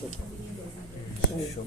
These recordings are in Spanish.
Shock.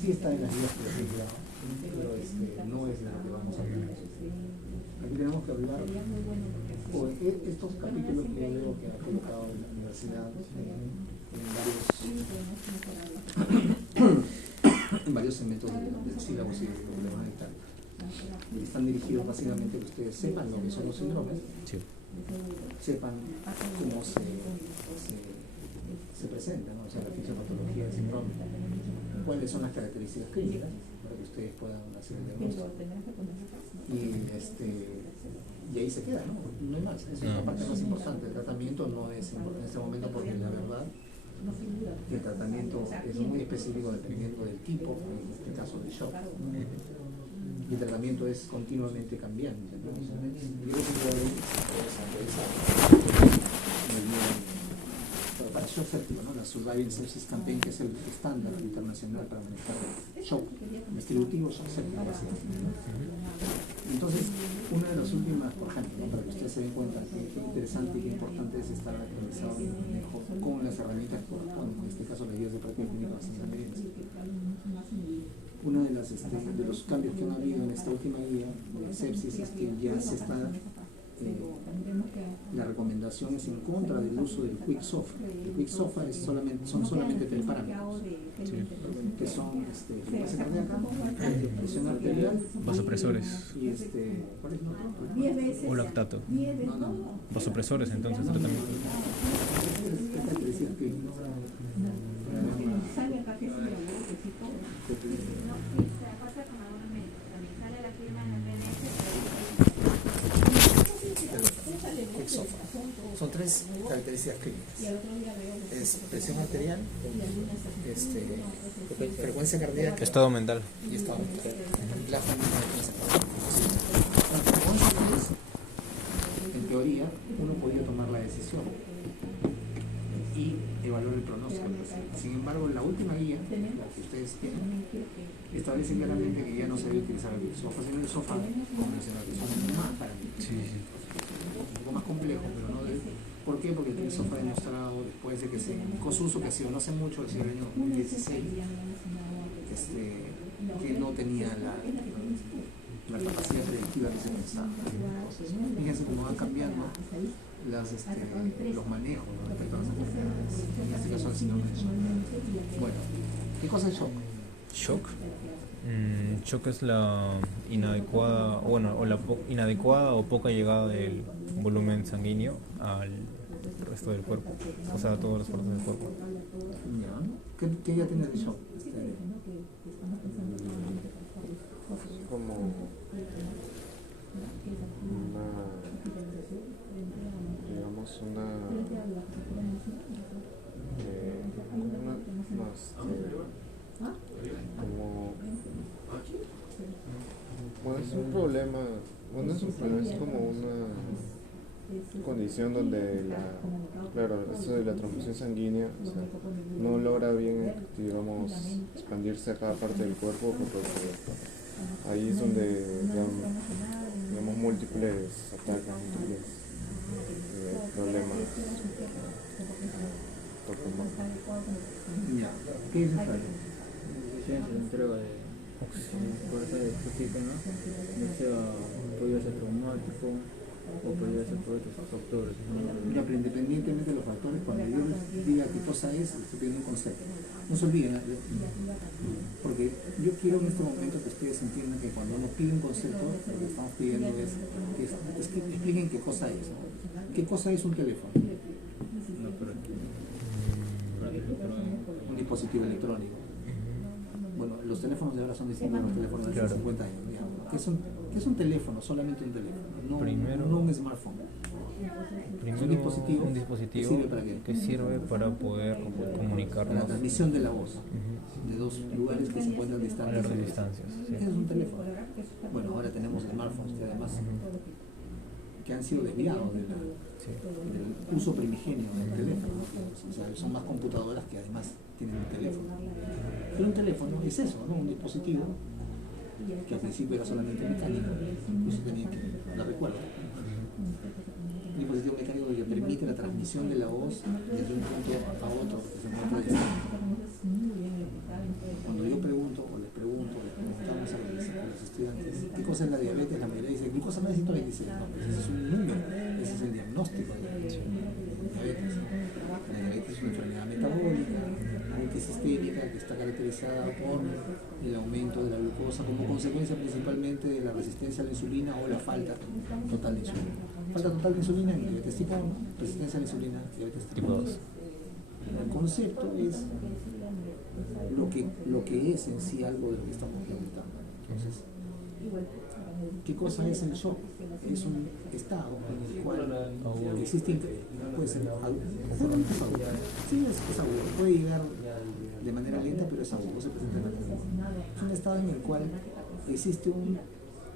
Sí está en las guías, pero no es de lo que vamos a hablar. Aquí tenemos que hablar por estos capítulos que yo veo que ha colocado en la universidad en varios segmentos del sílabo y de los dictar. Están dirigidos básicamente a que ustedes sepan lo que son los síndromes, Sí. sepan cómo se presentan, ¿no? O sea, la fisiopatología del síndrome, cuáles son las características clínicas para que ustedes puedan hacer el diagnóstico. Y ahí se queda, ¿no? No hay más. Esa es la parte más importante. El tratamiento no es importante en este momento porque la verdad el tratamiento es muy específico dependiendo del tipo, en este caso del shock. Y el tratamiento es continuamente cambiante, ¿no? Para shock séptico, ¿no? La Surviving Sepsis Campaign, que es el estándar internacional para manejar shock distributivo, shock séptico. Entonces, una de las últimas, por ejemplo, ¿no? Para que ustedes se den cuenta qué interesante y qué importante es estar actualizado en el manejo con las herramientas que corresponden, en este caso las guías de práctica clínica basada en evidencia. Uno de los cambios que han habido en esta última guía de sepsis es que ya se está, la recomendación es en contra del uso del Quick SOFA. El Quick SOFA son solamente 3 parámetros, que son frecuencia cardíaca, presión arterial, Vasopresores. y ¿cuál es el otro? O lactato. No. Vasopresores, entonces, tratamiento. ¿Qué características clínicas? Son 3 características clínicas. Es presión arterial, frecuencia cardíaca, Estado mental. y estado mental. La familia en teoría, uno podía tomar la decisión y evaluar el pronóstico del paciente. Sin embargo, la última guía, la que ustedes tienen, establece claramente que ya no se debe utilizar el sofá, sino el sofá convencional, que son más para mí. Sí. Un poco más complejo, pero no debe. ¿Por qué? Porque el sofá ha demostrado, después de que se cosuso, que ha sido no hace mucho, el año 2016, que no tenía la capacidad predictiva que se pensaba. Fíjense cómo van cambiando los manejos, ¿no? Respecto a las enfermedades, en este caso el síndrome de shock. Bueno, ¿qué cosa es shock? Shock. Shock es la inadecuada, inadecuada o poca llegada del volumen sanguíneo al resto del cuerpo, o sea, a todas las partes del cuerpo. ¿Qué ya tiene de shock? Como es un problema, bueno, es un problema, es como una condición donde esto de la transfusión sanguínea, o sea, no logra bien, digamos, expandirse a cada parte del cuerpo, porque ahí es donde digamos múltiples ataques, múltiples problemas. Ya, ¿qué es esta? Deficiencia de entrega de fuerza de oxígeno, ya sea podría ser traumático o podría ser por otros factores. Ya, pero independientemente de los factores, cuando yo les diga qué cosa es, estoy pidiendo un concepto. No se olviden, porque yo quiero en este momento que ustedes entiendan que cuando uno pide un concepto, lo que estamos pidiendo es que expliquen qué cosa es, ¿no? ¿Qué cosa es un teléfono? Un dispositivo electrónico. Bueno, los teléfonos de ahora son distintos a los teléfonos de hace 50 años. ¿Qué Es un teléfono, solamente un teléfono, no, Primero- no un smartphone. Primero, un dispositivo un dispositivo que sirve para qué? que sirve para poder Para la comunicarnos transmisión de la voz ujú, de dos lugares que se encuentran a distantes. largas distancias. Sí. Ese es un teléfono. Bueno, ahora tenemos smartphones que además que han sido desviados de Sí. del uso primigenio del teléfono. O sea, son más computadoras que además tienen un teléfono. Pero un teléfono es eso, ¿no? Un dispositivo que al principio era solamente mecánico, incluso tenía que, la recuerdo. Un dispositivo mecánico que permite la transmisión de la voz desde un punto a otro que se encuentra distante. Cuando yo pregunto, o les preguntamos a los estudiantes, ¿qué cosa es la diabetes? La mayoría dice, glucosa más de 126. No, pues ese es un número, ese es el diagnóstico de la diabetes. La diabetes es una enfermedad metabólica, multisistémica, que está caracterizada por el aumento de la glucosa como consecuencia principalmente de la resistencia a la insulina o la falta total de insulina. Falta total de insulina en diabetes tipo 1, resistencia a la insulina, diabetes tipo 2. El concepto es lo que es en sí algo de lo que estamos preguntando. Entonces, ¿qué cosa es el shock? Es un estado en el cual existen, puede ser agudo, sí, es agudo, puede llegar de manera lenta, pero es agudo, se presenta en la vida. Es un estado en el cual existe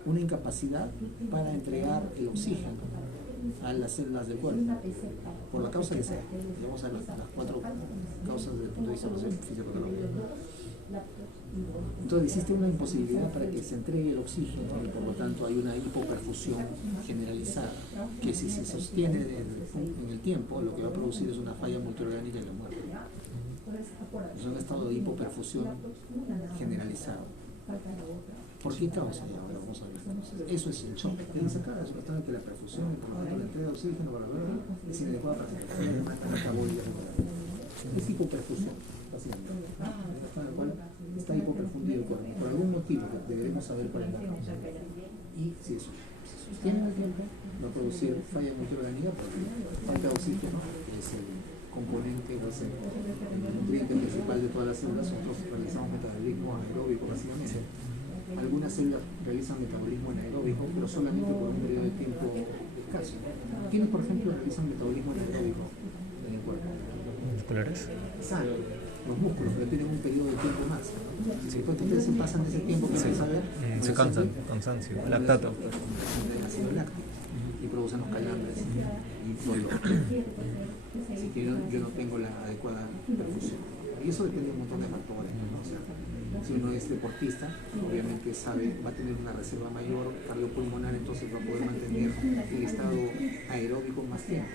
una incapacidad para entregar el oxígeno a las células del cuerpo, por la causa que sea. Y vamos a ver las 4 causas desde el punto de vista fisiopatológico. Entonces existe una imposibilidad para que se entregue el oxígeno y por lo tanto hay una hipoperfusión generalizada que si se sostiene en el tiempo lo que va a producir es una falla multiorgánica y la muerte. Es un estado de hipoperfusión generalizado. ¿Por qué causa? Ya, ahora vamos a ver. Entonces, eso es el shock. Dice acá, es un estado en que la perfusión y por lo tanto la entrega de oxígeno para ver es inadecuada para una metabólica. Es hipoperfusión, básicamente. Con lo cual está hipoperfundido el cuerpo. Por algún motivo que deberemos saber cuál es la causa. Y si eso se sostiene en el tiempo, va a producir falla multiorgánica porque falta de oxígeno, que es el componente o es el nutriente principal de todas las células. Nosotros realizamos metabolismo anaeróbico básicamente. Algunas células realizan metabolismo anaeróbico, pero solamente por un periodo de tiempo escaso. ¿Quiénes, por ejemplo, realizan metabolismo anaeróbico en el cuerpo? ¿Musculares? Exacto. Los músculos, pero tienen un periodo de tiempo más. Si después que ustedes se pasan ese tiempo, ¿qué van a saber? Se cansan, cansancio, lactato. El ácido láctico y producen los calambres y dolor. Así que yo no tengo la adecuada perfusión. Y eso depende de un montón de factores, ¿no? O sea, si uno es deportista, obviamente va a tener una reserva mayor cardiopulmonar, entonces va a poder mantener el estado aeróbico más tiempo.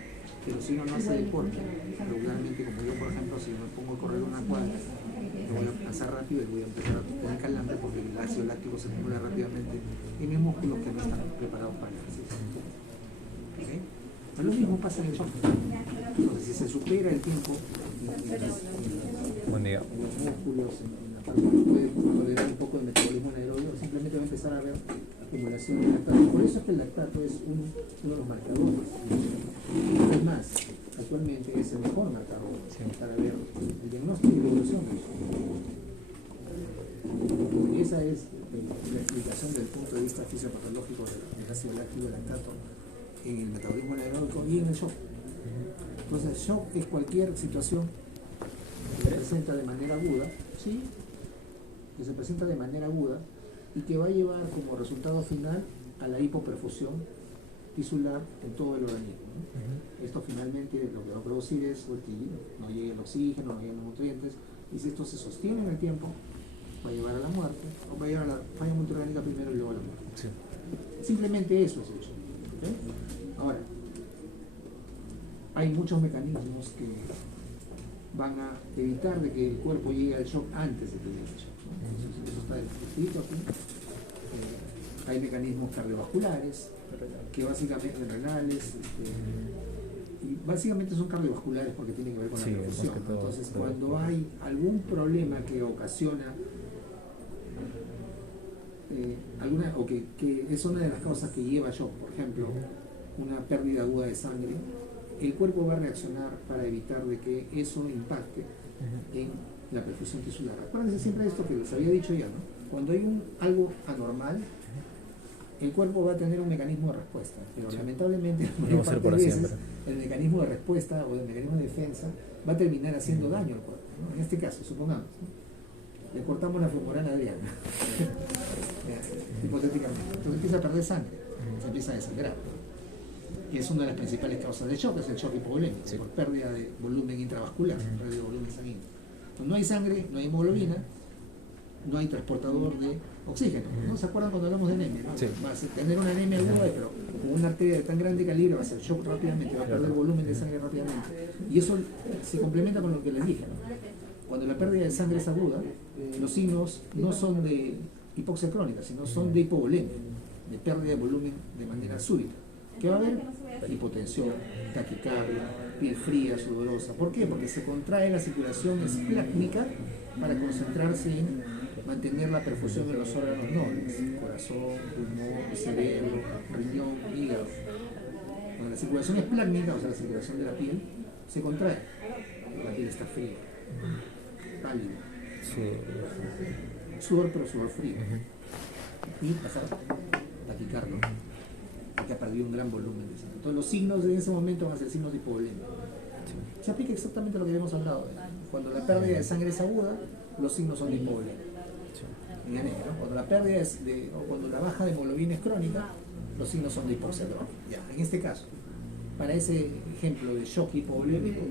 Pero si uno no hace deporte, regularmente, como yo por ejemplo, si me pongo a correr una cuadra, me voy a cansar rápido y voy a empezar a tener calambre porque el ácido láctico se acumula rápidamente en mis músculos que no están preparados para el ejercicio. ¿Okay? Pero lo mismo pasa en el shock. Entonces, si se supera el tiempo, Buen día. los músculos, en la parte que puede tolerar un poco de metabolismo anaerobio, simplemente va a empezar a haber acumulación de lactato. Por eso es que el lactato es uno de los marcadores. Es más, actualmente es el mejor marcador para ver el diagnóstico y la evolución del shock. Y esa es la explicación del punto de vista fisiopatológico del ácido láctico y del lactato en el metabolismo anaeróbico y en el shock. Entonces, shock es cualquier situación que se presenta de manera aguda, ¿sí? Que se presenta de manera aguda y que va a llevar como resultado final a la hipoperfusión tisular en todo el organismo, ¿no? Esto finalmente lo que va a producir es que no llegue el oxígeno, no lleguen los nutrientes, y si esto se sostiene en el tiempo, va a llevar a la muerte, o va a llevar a la falla multiorgánica primero y luego a la muerte. Sí. Simplemente eso es el shock. ¿Okay? Ahora, hay muchos mecanismos que van a evitar de que el cuerpo llegue al shock antes de que llegue al shock, ¿no? Entonces, eso está escrito aquí. Hay mecanismos cardiovasculares, que básicamente renales, y básicamente son cardiovasculares porque tienen que ver con la perfusión, ¿no? Entonces, cuando hay algún problema que ocasiona o que es una de las causas que lleva a shock, por ejemplo, una pérdida aguda de sangre, el cuerpo va a reaccionar para evitar de que eso impacte en la perfusión tisular. Acuérdense siempre de esto que les había dicho ya, ¿no? Cuando hay algo anormal, el cuerpo va a tener un mecanismo de respuesta, pero lamentablemente la mayor No va a ser parte para de veces siempre. el mecanismo de respuesta o el mecanismo de defensa va a terminar haciendo daño al cuerpo, ¿no? En este caso, supongamos, ¿no? Le cortamos la femoral a Adriana, hipotéticamente, entonces empieza a perder sangre, se empieza a desangrar, y es una de las principales causas de shock, es el shock hipovolémico, Sí. por pérdida de volumen intravascular, pérdida de volumen sanguíneo. Cuando no hay sangre, no hay hemoglobina, no hay transportador de oxígeno. ¿No se acuerdan cuando hablamos de anemia? ¿No? Sí. Vas a tener una anemia aguda, pero con una arteria de tan grande calibre va a hacer shock rápidamente, va a perder volumen de sangre rápidamente. Y eso se complementa con lo que les dije, ¿no? Cuando la pérdida de sangre es aguda, los signos no son de hipoxia crónica, sino son de hipovolemia, de pérdida de volumen de manera súbita. ¿Qué va a haber? Hipotensión, taquicardia, piel fría, sudorosa. ¿Por qué? Porque se contrae la circulación esplácnica para concentrarse en mantener la perfusión de los órganos nobles, corazón, pulmón, cerebro, riñón, hígado. Cuando la circulación esplácnica, o sea, la circulación de la piel, se contrae, la piel está fría, pálida, sudor, pero sudor frío, y pasar taquicardia, porque ha perdido un gran volumen de sangre. Entonces los signos de ese momento van a ser signos de hipovolemia. Se aplica exactamente lo que habíamos hablado. Cuando la pérdida de sangre es aguda, los signos son de hipovolemia. En anemia, ¿no? Cuando la pérdida es o cuando la baja de hemoglobina es crónica, los signos son de hipoxia crónica. Ya, en este caso, para ese ejemplo de shock hipovolémico,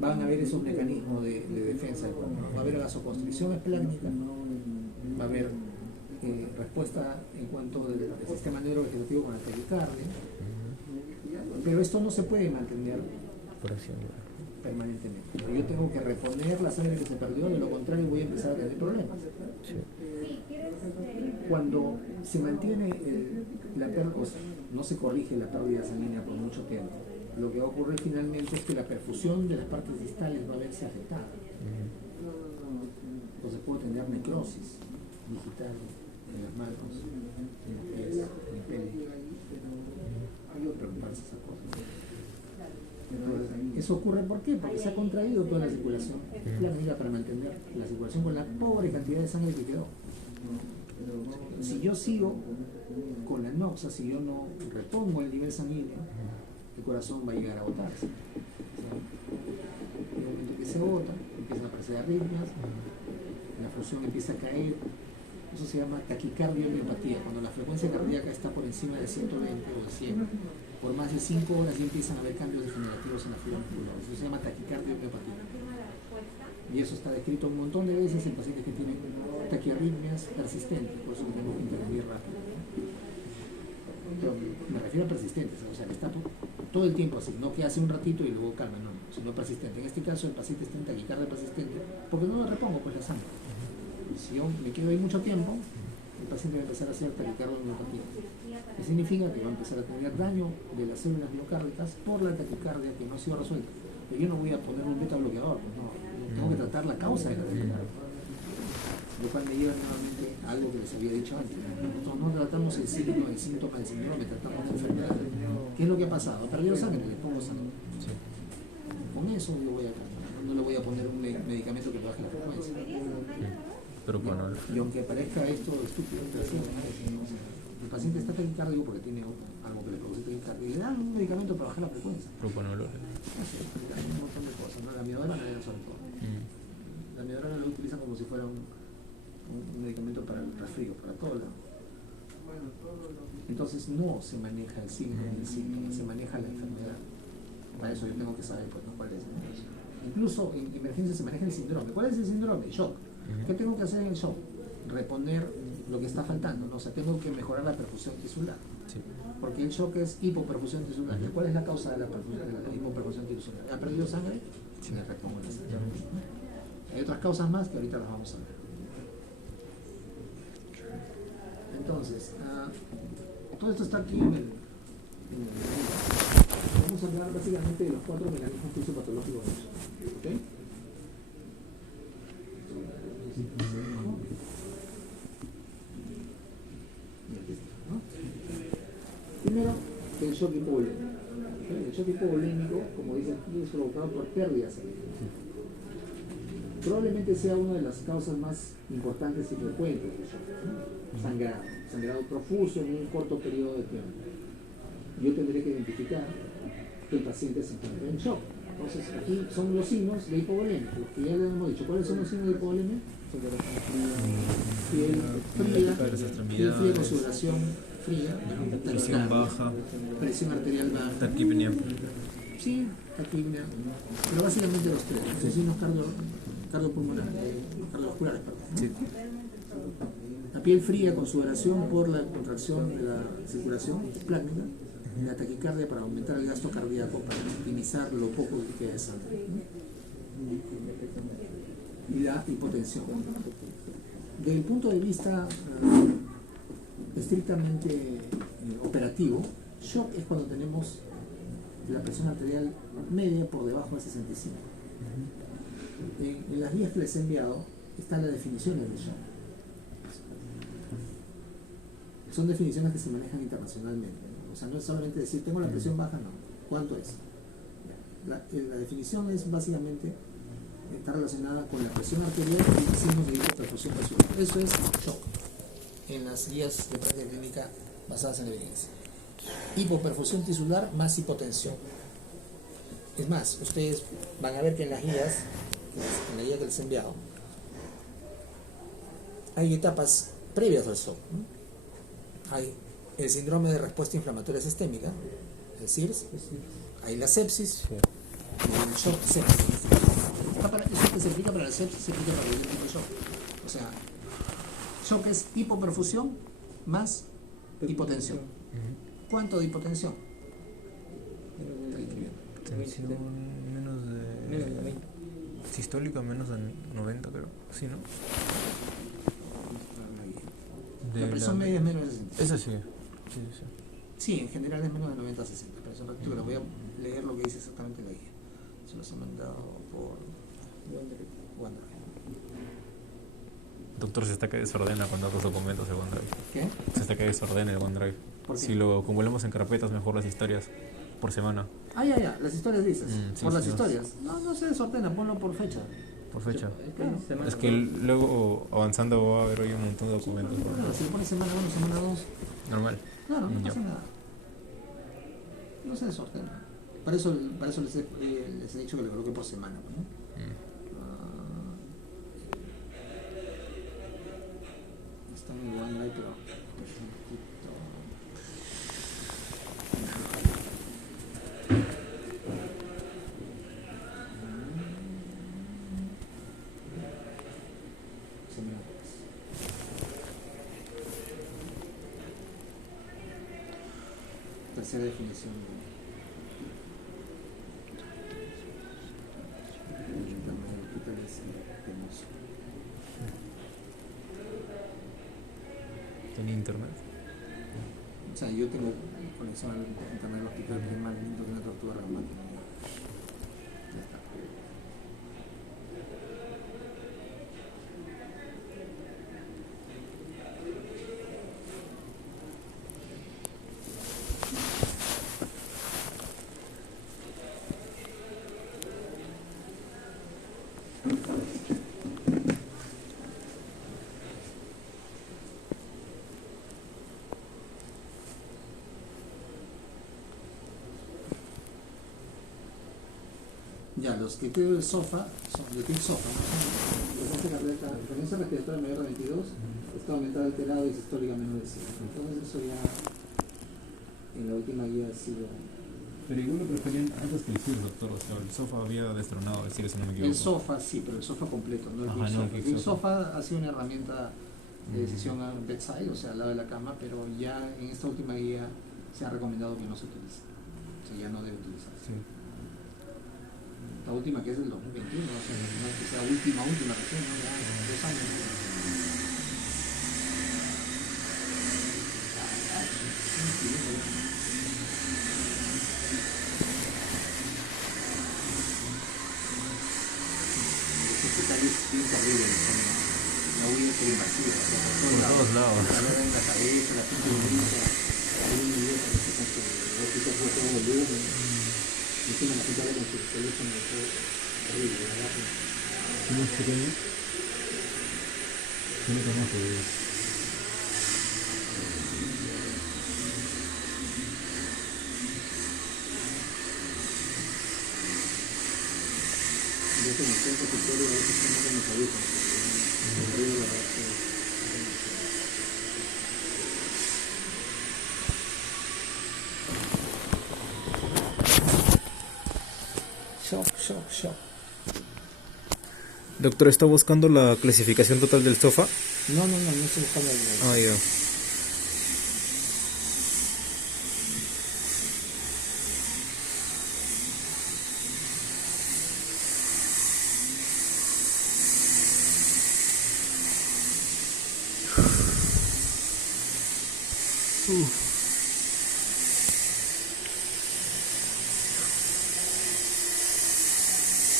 van a haber esos mecanismos de defensa del cuerpo. Va a haber vasoconstricción esplácnica, va a haber respuesta en cuanto del sistema neurovegetativo con la taquicardia, pero esto no se puede mantener Por así decirlo. permanentemente. Yo tengo que reponer la sangre que se perdió, de lo contrario voy a empezar a tener problemas. Sí. Cuando se mantiene la pérdida, o sea, no se corrige la pérdida sanguínea por mucho tiempo, lo que va a ocurrir finalmente es que la perfusión de las partes distales va a verse afectada. Entonces puedo tener necrosis digital en las manos, en los pies, en el pelo. Hay que preocuparse esas cosas. Entonces, eso ocurre ¿por qué? Porque se ha contraído toda la circulación esplácnica para mantener la circulación con la pobre cantidad de sangre que quedó. Si yo sigo con la noxa, si yo no repongo el nivel sanguíneo, el corazón va a llegar a agotarse. En el momento que se agota, empiezan a aparecer arritmias, la función empieza a caer. Eso se llama taquicardia y miopatía, cuando la frecuencia cardíaca está por encima de 120 o de 100. Por más de 5 horas ya empiezan a haber cambios degenerativos en la fibra muscular. Eso se llama taquicardia y miopatía. Y eso está descrito un montón de veces en pacientes que tienen taquiarritmias persistentes, por eso tenemos que intervenir rápido. Pero me refiero a persistentes, o sea, que está todo el tiempo así, no que hace un ratito y luego calma, no, sino persistente. En este caso el paciente está en taquicardia persistente porque no lo repongo pues la sangre. Si yo me quedo ahí mucho tiempo, el paciente va a empezar a hacer taquicardia-miopatía. ¿Qué significa? Que va a empezar a tener daño de las células miocárdicas por la taquicardia que no ha sido resuelta. Pero yo no voy a poner un beta bloqueador, pues no, tengo que tratar la causa de la taquicardia. Lo cual me lleva nuevamente a algo que les había dicho antes. Nosotros no tratamos el signo, el síntoma del síndrome, tratamos la enfermedad. ¿Qué es lo que ha pasado? Ha perdido sangre, le pongo sangre. Con eso yo voy a tratar. No le voy a poner un medicamento que le baje la frecuencia. Pero bueno, Y aunque parezca esto estúpido, pero sí, el paciente está taquicárdico porque tiene algo que le produce taquicardia y le dan un medicamento para bajar la frecuencia. proponolo. No sé, hay un montón de cosas, ¿no? La amiodarona sobre todo. La amiodarona lo utilizan como si fuera un medicamento para el resfrío, para todo lado. Entonces no se maneja el signo del síntoma, se maneja la enfermedad. Para eso yo tengo que saber pues, ¿no? cuál es. Incluso en emergencia se maneja el síndrome. ¿Cuál es el síndrome? Shock. ¿Qué tengo que hacer en el shock? Reponer lo que está faltando, ¿no? O sea, tengo que mejorar la perfusión tisular. Sí. Porque el shock es hipoperfusión tisular. ¿Cuál es la causa de la hipoperfusión tisular? ¿Ha perdido sangre? Sí. Le repongo la sangre. Hay otras causas más que ahorita las vamos a ver. Entonces, todo esto está aquí en el vamos a hablar básicamente de los 4 mecanismos fisiopatológicos de eso. ¿Ok? Primero, el shock hipovolémico. El shock hipovolémico, como dice aquí, es provocado por pérdida sanguínea. probablemente sea una de las causas más importantes y frecuentes de shock, ¿no? Sangrado profuso en un corto periodo de tiempo. Yo tendré que identificar que el paciente se encuentra en shock. Entonces, aquí son los signos de hipovolemia, los que ya le hemos dicho. ¿Cuáles son los signos de hipovolemia? Piel fría con sudoración fría, Presión baja, presión arterial baja. taquipnea. Sí, taquipnea. Pero básicamente los tres. Los signos cardiopulmonares, cardiovasculares, perdón. Sí. La piel fría con sudoración por la contracción de la circulación plásmica, la taquicardia para aumentar el gasto cardíaco, para optimizar lo poco que queda de sangre. Y la hipotensión. Desde el punto de vista estrictamente operativo, shock es cuando tenemos la presión arterial media por debajo de 65. En las guías que les he enviado están las definiciones de shock. Son definiciones que se manejan internacionalmente, ¿no? O sea, no es solamente decir tengo la presión baja, no. ¿Cuánto es? La definición es básicamente está relacionada con la presión arterial y signos de hipoperfusión vasovagal. Eso es shock en las guías de práctica clínica basadas en evidencia. Hipoperfusión tisular más hipotensión. Es más, ustedes van a ver que en las guías, en la guía que les he enviado, hay etapas previas al shock, ¿no? Hay el síndrome de respuesta inflamatoria sistémica, el SIRS, hay la sepsis, y el shock sepsis. Eso que se aplica para la sepsis se aplica para el tipo de shock. O sea, shock es hipoperfusión más hipotensión. ¿Cuánto de hipotensión? Tensión menos de... Sistólica menos de 90, creo. Sí, ¿no? La presión media es menos de 60. Esa sí. Sí, en general es menos de 90 a 60. Presión factura. Voy a leer lo que dice exactamente la guía. Se los he mandado por OneDrive. Doctor, se está que desordena cuando hago documentos el OneDrive. ¿Qué? Se está que desordena el OneDrive. ¿Por qué? Si lo acumulamos en carpetas, mejor las historias por semana. Ah, ya, las historias dices. Sí, por las sí, historias. No se desordena, ponlo por fecha. Por fecha. Claro. Es que luego avanzando va a haber hoy un montón de documentos. Claro, si le pones semana 1, semana 2, Normal. claro, no Ya. pasa nada. No se desordena. Para eso les he dicho que le coloque por semana, ¿no? Está en el OneDrive, pero tercera definición de ¿Tiene internet? o sea, yo tengo conexión al internet del hospital que es más lindo que una tortuga reumática. Ya está. Ya, los criterios del SOFA son de tipo SOFA, ¿no? Frecuencia respiratoria mayor de 22, estado mental alterado y sistólica menor de 100. Entonces eso ya en la última guía ha sido... Pero igual lo preferían antes que el CIRS, doctor. O sea, el SOFA había destronado el CIRS, si no me equivoco. El SOFA sí, pero el SOFA completo, no el Ajá, Big no, SOFA. el El Big SOFA ha sido una herramienta de decisión al bedside, o sea, al lado de la cama, pero ya en esta última guía se ha recomendado que no se utilice. O sea, ya no debe utilizarse. Sí. La última que es del 2021, o sea, no es que sea última recién, ¿no? Ya 2 años. Este detalle es bien terrible, la huella es invasiva, o sea, Por todos lados. La huella en la cabeza, la pinta bonita, hay un video que dice con su hospital fue todo volumen. Encima la gente habla con su teléfono, todo horrible, ¿verdad? Unos pequeños en el centro superior a veces como que nos avisan. Shock. Doctor, ¿está buscando la clasificación total del sofá? No estoy buscando el. Ah, ya.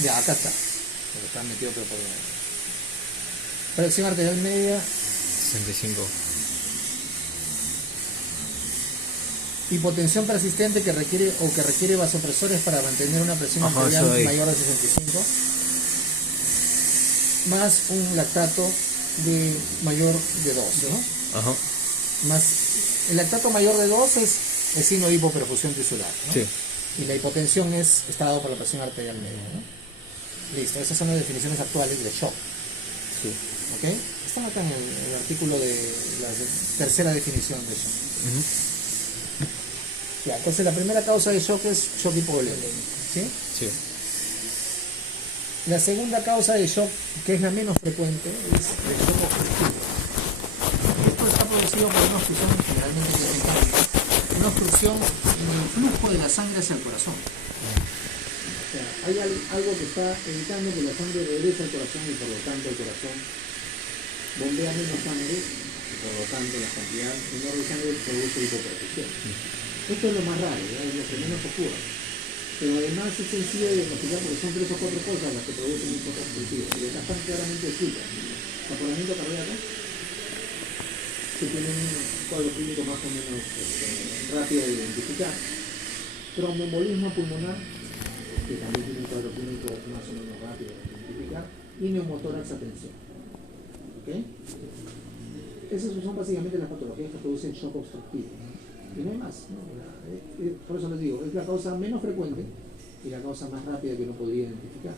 Ya, acá está. Pero está metido pero por presión arterial media. 65. Hipotensión persistente que requiere vasopresores para mantener una presión Ajá, arterial eso ahí. mayor de 65. Más un lactato de mayor de 2, ¿no? Ajá. Más el lactato mayor de 2 es signo de hipoperfusión tisular, ¿no? Sí. Y la hipotensión está dado por la presión arterial media, ¿no? Listo, esas son las definiciones actuales de shock. Sí. ¿Ok? Están acá en el artículo de la tercera definición de shock. Ya, entonces la primera causa de shock es shock hipovolémico, ¿sí? Sí. La segunda causa de shock, que es la menos frecuente, es el shock objetivo. Esto está producido por una obstrucción generalmente mecánica, una obstrucción en el flujo de la sangre hacia el corazón. O sea, hay algo que está evitando que la sangre regrese al corazón y por lo tanto el corazón bombea menos sangre y por lo tanto la cantidad menor de sangre produce hipoperfusión. Esto es lo más raro, ¿verdad? Es lo que menos ocurre. Pero además es sencillo de diagnosticar porque son 3 o 4 cosas las que producen hipoperfusión. Y acá están claramente escritas. Saturamiento cardíaco, que tienen un cuadro clínico más o menos rápido de identificar. Tromboembolismo pulmonar, que también tiene un cuadro clínico más o menos rápido de identificar, y neumotórax a tensión. ¿Ok? Esas son básicamente las patologías que producen shock obstructivo. Y no hay más, ¿no? Por eso les digo, es la causa menos frecuente y la causa más rápida que uno podría identificar.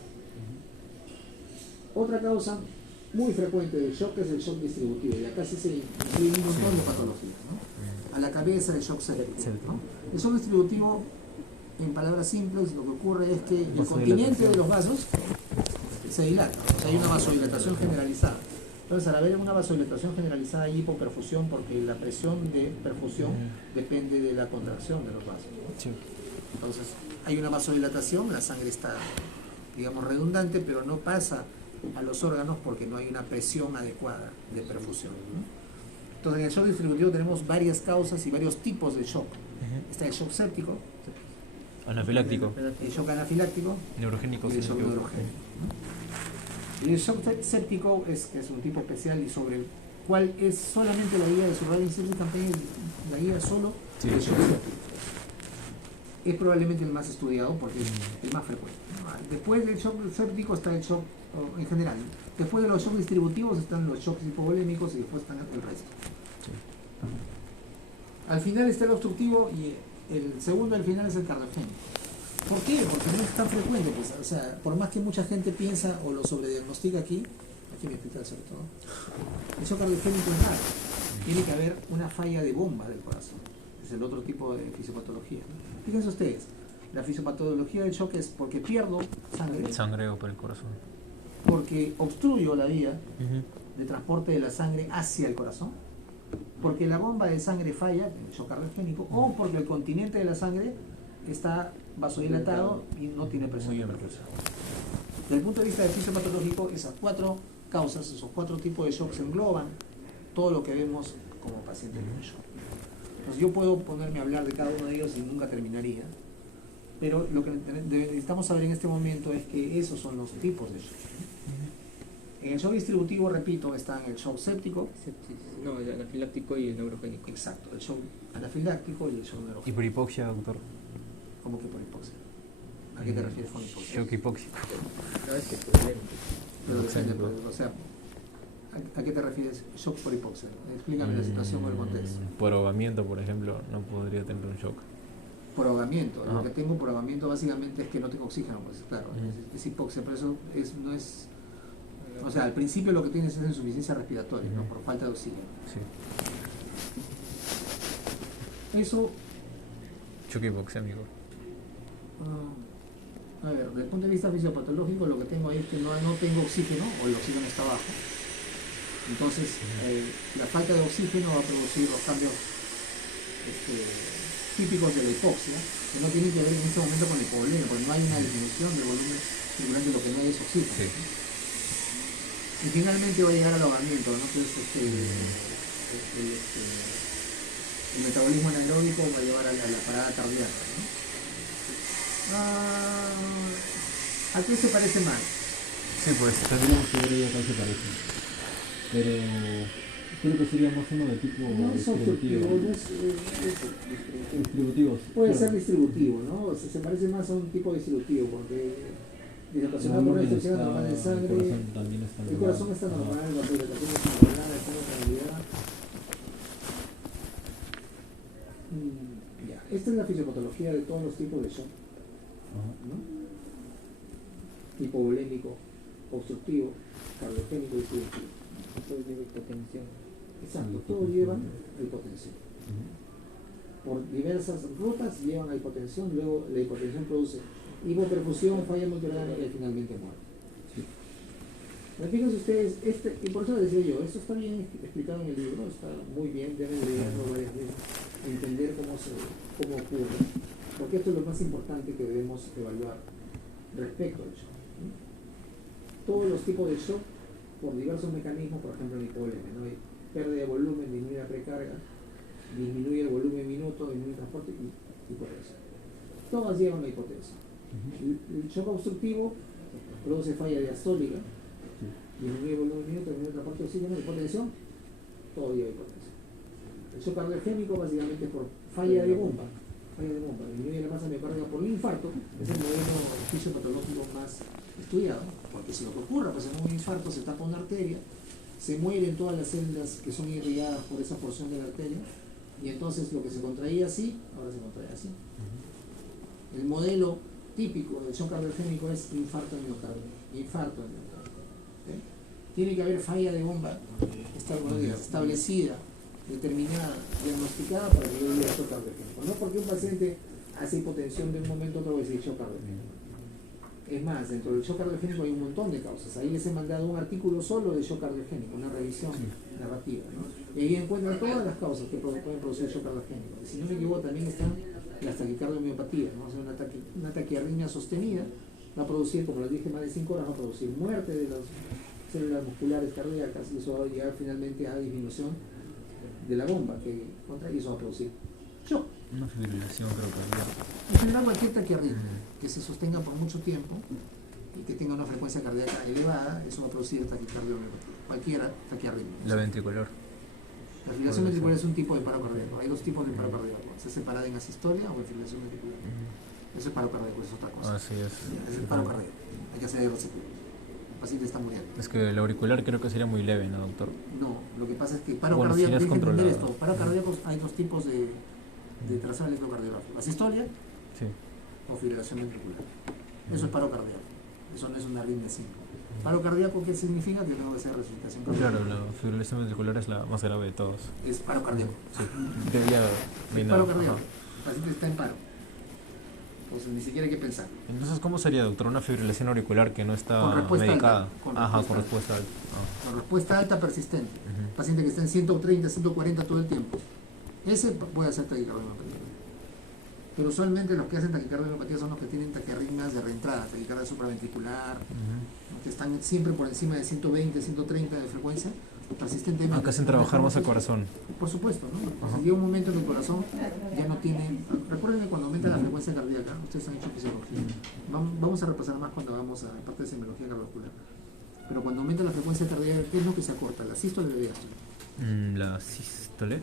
Otra causa muy frecuente del shock es el shock distributivo, y acá sí se incluye un montón de patologías, ¿no? A la cabeza el shock séptico, ¿no? El shock distributivo, en palabras simples, lo que ocurre es que el continente de los vasos se dilata, o sea, hay una vasodilatación generalizada. Entonces, al haber una vasodilatación generalizada hay hipoperfusión porque la presión de perfusión depende de la contracción de los vasos, ¿no? Sí. Entonces, hay una vasodilatación, la sangre está, digamos, redundante, pero no pasa a los órganos porque no hay una presión adecuada de perfusión, ¿no? Entonces, en el shock distributivo tenemos varias causas y varios tipos de shock. Está el shock séptico, Anafiláctico. el shock anafiláctico Neurogénico. y el sí, shock me equivoco. neurogénico, ¿no? Y el shock séptico es un tipo especial y sobre el cual es solamente la guía de su radio campaña, la guía solo Sí, del sí. shock séptico. Es probablemente el más estudiado porque es el más frecuente, ¿no? Después del shock séptico está el shock en general. Después de los shocks distributivos están los shocks hipovolémicos y después están el resto. Al final está el obstructivo y el segundo al final es el cardiogénico. ¿Por qué? Porque no es tan frecuente, pues, o sea, por más que mucha gente piensa o lo sobrediagnostica aquí me explica sobre todo, el shock cardiogénico es raro. Tiene que haber una falla de bomba del corazón. Es el otro tipo de fisiopatología, ¿no? Fíjense ustedes, la fisiopatología del shock es porque pierdo sangre, Sangreo por el corazón. porque obstruyo la vía de transporte de la sangre hacia el corazón, porque la bomba de sangre falla, el shock cardiogénico, o porque el continente de la sangre está vasodilatado y no tiene presión de perfusión. Desde el punto de vista del fisiopatológico, esas 4 causas, esos 4 tipos de shocks engloban todo lo que vemos como paciente con shock. Entonces yo puedo ponerme a hablar de cada uno de ellos y nunca terminaría, pero lo que necesitamos saber en este momento es que esos son los tipos de shock. En el shock distributivo, repito, están el shock séptico. No, el anafiláctico y el neurogénico. Exacto, el shock anafiláctico y el shock ¿Y neurogénico. por hipoxia, doctor? ¿Cómo que por hipoxia? ¿A qué te refieres con hipoxia? Shock hipóxico. No, es que problema. Pero depende, Exacto. pues, o sea, ¿a qué te refieres? Shock por hipoxia. Explícame la situación o el contexto. Por ahogamiento, por ejemplo, no podría tener un shock. por ahogamiento. Lo Ah. que tengo por ahogamiento básicamente es que no tengo oxígeno, pues claro, es hipoxia, pero eso no es... O sea, al principio lo que tienes es insuficiencia respiratoria, ¿no? Por falta de oxígeno. Sí. Eso, Choque hipoxémico. a ver, desde el punto de vista fisiopatológico, lo que tengo ahí es que no tengo oxígeno, o el oxígeno está bajo. Entonces, la falta de oxígeno va a producir los cambios típicos de la hipoxia, que no tienen que ver en este momento con el hipovolemia, porque no hay una disminución del volumen circulante, lo que no hay es oxígeno. Sí. Y finalmente va a llegar al ahogamiento, ¿no? Entonces, el metabolismo anaeróbico va a llevar a la parada cardíaca, ¿no? ¿A qué se parece más? Sí, pues. Tendríamos que ver ahí a cuál se parece. Pero creo que sería más uno de tipo No es distributivo. objetivo, no es Distributivos. puede claro. ser distributivo, ¿no? O sea, se parece más a un tipo distributivo, porque dislocacionado por una El insuficiencia normal de sangre, corazón también está el normal. corazón está Ajá. normal, la dilatación está normal, está en estabilidad. Ya, esta es la fisiopatología de todos los tipos de shock, Ajá. ¿no? Hipovolémico, obstructivo, cardiogénico y distributivo. Todo lleva hipotensión. Exacto, todo lleva a hipotensión. Ujú. Por diversas rutas llevan a hipotensión, luego la hipotensión produce hipoperfusión, falla multiorgánica y finalmente muerte. Sí. Pero fíjense ustedes, y por eso les decía yo, esto está bien explicado en el libro, está muy bien, deben leerlo varias veces, entender cómo ocurre, porque esto es lo más importante que debemos evaluar respecto al shock, ¿no? Todos los tipos de shock, por diversos mecanismos, por ejemplo el hipovolemia, ¿no? Hay pérdida de volumen, disminuye la precarga, disminuye el volumen minuto, disminuye el transporte y hipotensión. Todas llevan a hipotensión. El shock obstructivo produce falla diastólica, disminuye el volumen minuto, disminuye el transporte de oxígeno, hipotensión, todo lleva a hipotensión. El shock cardiogénico básicamente es por falla de bomba, disminuye la masa miocárdica por el infarto, es el modelo fisiopatológico más estudiado, porque si lo que ocurre, pues en un infarto se tapa una arteria, se mueren todas las células que son irrigadas por esa porción de la arteria, y entonces lo que se contraía así, ahora se contrae así. El modelo típico del shock cardiogénico es infarto de miocardio. ¿Okay? Tiene que haber falla de bomba establecida, determinada, diagnosticada para que yo diga shock cardiogénico. No porque un paciente hace hipotensión de un momento a otro voy a decir shock cardiogénico. Es más, dentro del shock cardiogénico hay un montón de causas. Ahí les he mandado un artículo solo de shock cardiogénico, una revisión narrativa, ¿no? Y ahí encuentran todas las causas que pueden producir shock cardiogénico. Y si no me equivoco, también están las taquicardiomiopatía, ¿no? O sea, una taquiarritmia sostenida va a producir, como les dije, más de 5 horas, va a producir muerte de las células musculares cardíacas, y eso va a llegar finalmente a disminución de la bomba que contra, y eso va a producir shock. Una fibrilación creo que había. En general, cualquier taquiarritmia que se sostenga por mucho tiempo y que tenga una frecuencia cardíaca elevada, eso va a producir taquicardiomiopatía. Cualquier taquiarritmia. La ventricular. La fibrilación ventricular es un tipo de paro cardíaco. Hay dos tipos de paro cardíaco. Se separada en asistolia o en fibrilación ventricular. Eso es paro cardíaco, eso es otra cosa. Así es. Es el paro cardíaco. Hay que hacer el el paciente está muriendo. Es que el auricular creo que sería muy leve, ¿no, doctor? No, lo que pasa es que paro Bueno, cardíaco, si no es hay que entender controlado. esto. Paro cardíaco hay dos tipos de trazado electrocardiográfico. Asistolia Sí. o fibrilación ventricular. Eso es paro cardíaco. Eso no es una arritmia simple. Paro cardíaco, ¿qué significa? Que tengo que hacer resucitación cardíaca. Claro, la fibrilación ventricular es la más grave de todos. Es paro cardíaco. Sí. Debería Es paro cardíaco. El paciente está en paro. Pues ni siquiera hay que pensar. Entonces, ¿cómo sería, doctor? Una fibrilación auricular que no está Con respuesta medicada. alta, con Ajá, respuesta con respuesta alta. Ah. Con respuesta alta persistente. Ujú. Paciente que está en 130, 140 todo el tiempo. Ese puede hacer taquicardiomopatía. Pero usualmente los que hacen taquicardiomopatía son los que tienen taquiarritmias de reentrada, taquicardia supraventricular, que están siempre por encima de 120, 130 de frecuencia, persistentemente. Acá hacen trabajar más el corazón. Por supuesto, ¿no? Ajá. Entonces llega un momento en que el corazón ya no tiene... Recuerden que cuando aumenta la frecuencia cardíaca, ustedes han hecho fisiología, vamos a repasar más cuando hagamos a la parte de semiología cardiovascular, pero cuando aumenta la frecuencia cardíaca, ¿qué es lo que se acorta? ¿La sístole o la diástole? La sístole.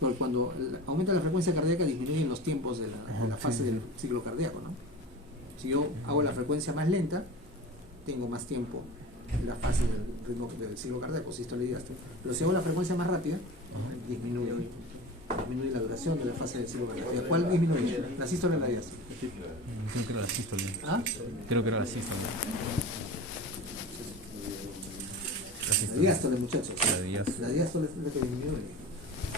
Porque cuando aumenta la frecuencia cardíaca disminuyen los tiempos de la fase sí. del ciclo cardíaco, ¿no? Si yo hago la frecuencia más lenta, tengo más tiempo la fase del ritmo del ciclo cardíaco, sístole y diástole. Pero si hago la frecuencia más rápida, disminuye la duración de la fase del ciclo cardíaco. ¿Cuál disminuye? ¿La sístole o la diástole? Creo que era la sístole. ¿Ah? Creo que era la sístole. La diástole, muchachos. La diástole. La diástole es la que disminuye.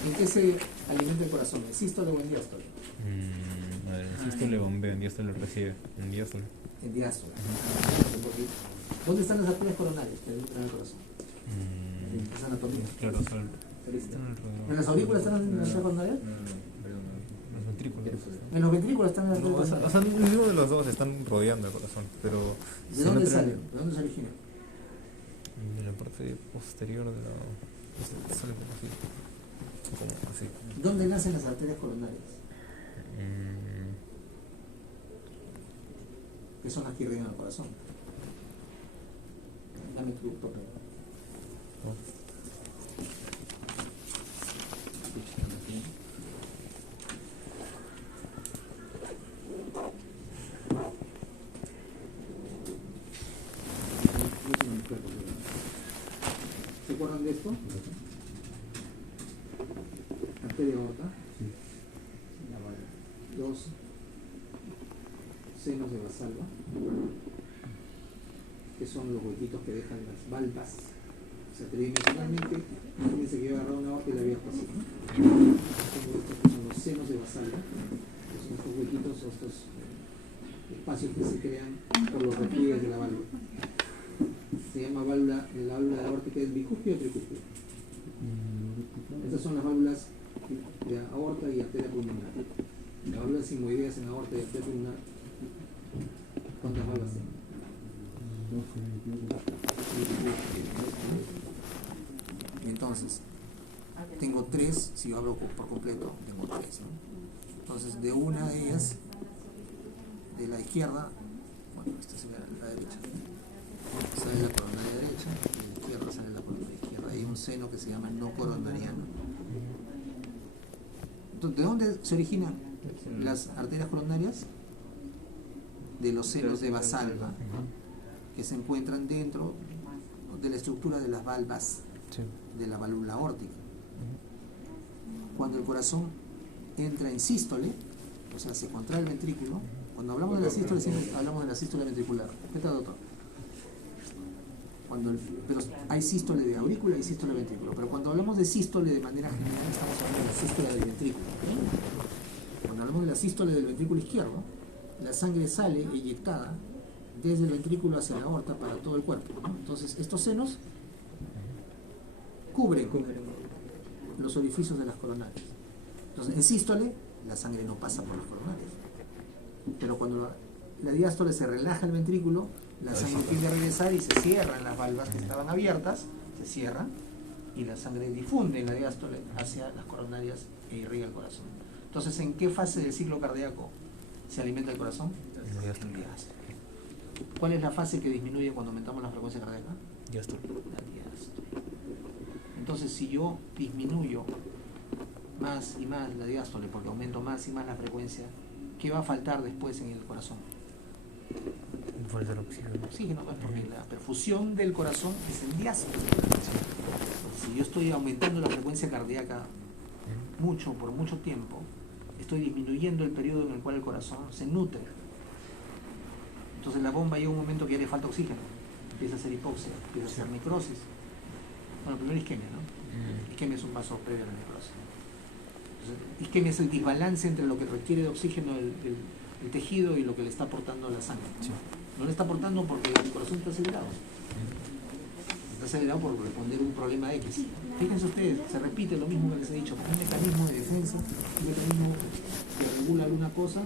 ¿En qué se alimenta el corazón? ¿En sístole o en diástole? A ver, en sístole bombea, en diástole recibe. En diástole. En diástole. ¿Dónde están las arterias coronarias que alimentan el corazón? Es anatomía. Claro, están ¿En las aurículas están las arterias coronarias? los ventrículos. En los ventrículos están las No, arterias o coronarias. sea, ninguno de los dos están rodeando el corazón, pero... ¿De se dónde nutre salen? ¿De dónde se origina? de la parte posterior de la... sale como así. Como así. ¿Dónde nacen las arterias coronarias? Que son las que irrigan al corazón. Dame tu papel. ¿Se acuerdan de esto? Arteria aorta. Dos senos de Valsalva, que son los huequitos que dejan las valvas. O sea, tridimensionalmente, fíjense que yo he agarrado una aorta y la he abierto así, ¿no? Tengo estos que son los senos de Valsalva, que son estos huequitos o estos espacios que se crean por los repliegues de la válvula. Se llama válvula, la válvula aórtica es bicúspide o tricúspide. Estas son las válvulas de aorta y arteria pulmonar. Las válvulas sigmoideas en aorta y arteria pulmonar. ¿Cuántas válvulas tienen? Entonces, tengo tres, si yo hablo por completo, tengo tres, ¿no? Entonces, de una de ellas, de la izquierda, bueno, esta sería la derecha, sale la coronaria derecha, y de la izquierda sale la coronaria izquierda. Hay un seno que se llama no coronariano. Entonces, ¿de dónde se originan las arterias coronarias? De los senos de Valsalva, que se encuentran dentro de la estructura de las valvas de la válvula aórtica. Cuando el corazón entra en sístole, o sea, se contrae el ventrículo. Cuando hablamos de la sístole, siempre hablamos de la sístole ventricular. ¿Qué tal, doctor? Pero hay sístole de aurícula y sístole de ventrículo. Pero cuando hablamos de sístole de manera general, estamos hablando de la sístole del ventrículo. Cuando hablamos de la sístole del ventrículo izquierdo, la sangre sale eyectada desde el ventrículo hacia la aorta para todo el cuerpo, ¿no? Entonces, estos senos cubren los orificios de las coronarias. Entonces, en sístole, la sangre no pasa por las coronarias. Pero cuando la diástole se relaja el ventrículo, la sangre tiende a regresar y se cierran las valvas que estaban abiertas, se cierran, y la sangre difunde en la diástole hacia las coronarias e irriga el corazón. Entonces, ¿en qué fase del ciclo cardíaco se alimenta el corazón? En diástole. ¿Cuál es la fase que disminuye cuando aumentamos la frecuencia cardíaca? Diástole. La diástole. Entonces, si yo disminuyo más y más la diástole, porque aumento más y más la frecuencia, ¿qué va a faltar después en el corazón? Falta el oxígeno. Oxígeno, pues, porque la perfusión del corazón es en diástole. Si yo estoy aumentando la frecuencia cardíaca mucho, por mucho tiempo, estoy disminuyendo el periodo en el cual el corazón se nutre. Entonces la bomba llega un momento que ya le falta oxígeno, empieza a hacer hipoxia, empieza a hacer necrosis. Bueno, primero isquemia, ¿no? Isquemia es un paso previo a la necrosis. Entonces, isquemia es el desbalance entre lo que requiere de oxígeno el tejido y lo que le está aportando la sangre. No le está aportando porque el corazón está acelerado. Está acelerado por responder un problema X. Fíjense ustedes, se repite lo mismo que les he dicho, un mecanismo de defensa, un mecanismo que regula alguna cosa,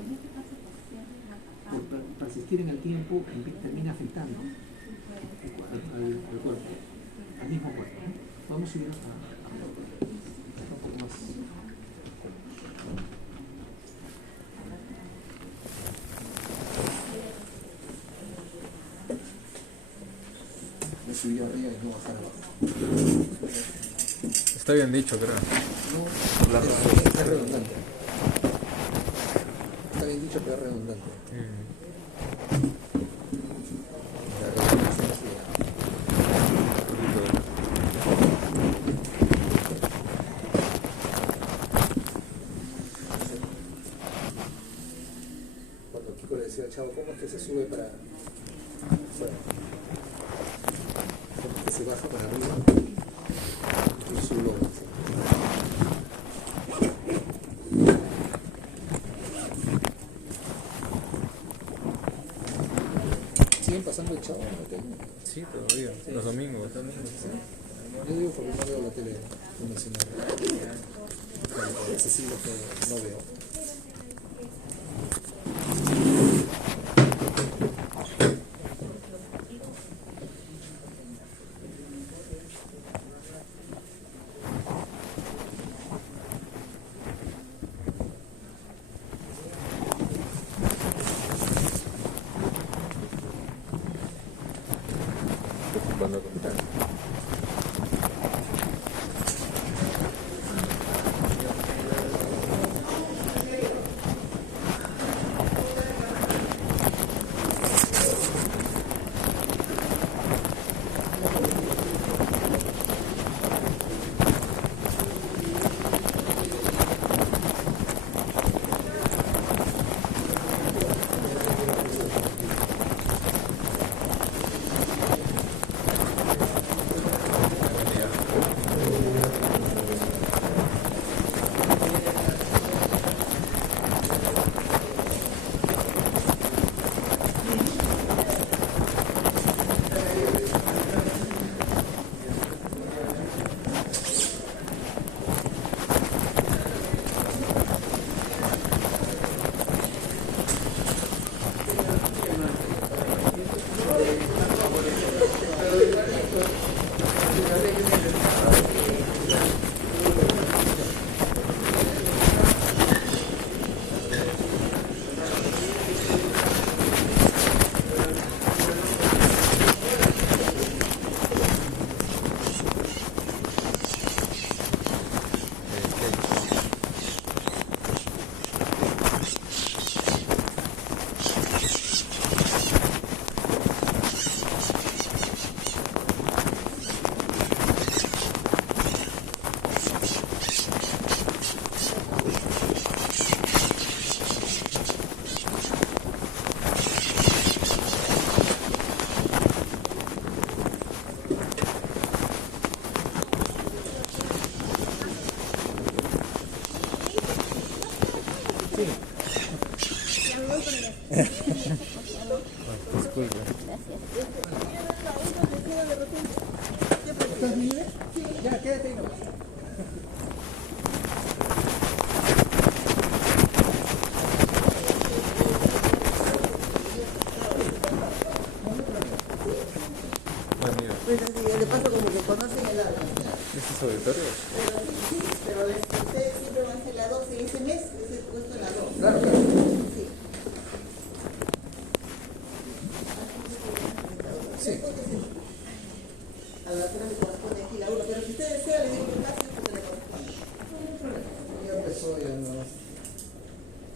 por persistir en el tiempo, termina afectando al cuerpo, al mismo cuerpo, ¿no? Vamos a subir hasta un poco más. Me subí arriba y no bajar abajo. Está bien dicho, creo. No, es redundante. Está bien dicho, pero es redundante. La redundancia se da. Chavo, ¿cómo es que se sube para afuera? ¿Cómo es que se baja para arriba? Y sube. ¿Siguen pasando el Chavo en la tele? Sí, todavía. Los domingos. Yo digo porque no veo la tele convencional. Ese sí lo que no veo. Disculpe. Ya, quédate ahí nomás. Bueno, mira, Pues así, de paso como que conocen el área. ¿este es auditorio? Pero sí, pero ustedes siempre van a hacer la 12 ese mes, es el puesto en la 2. Claro, claro. Sí. Sí. A la altura le corresponde aquí la 1, pero si usted desea, le digo que pase porque le corresponde. Ya empezó, ya no.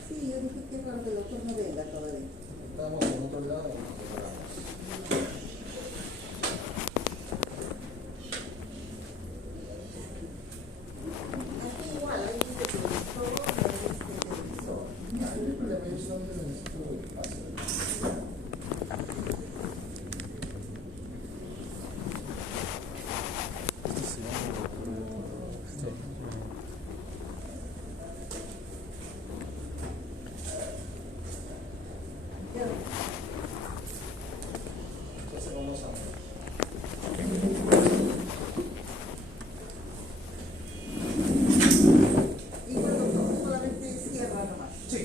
Sí, yo dije que raro que el doctor no venga todavía. Estamos en otro lado. Aquí igual, hay este televisor, hay este televisor. Entonces vamos a... Y bueno, solamente cierra nomás. Sí,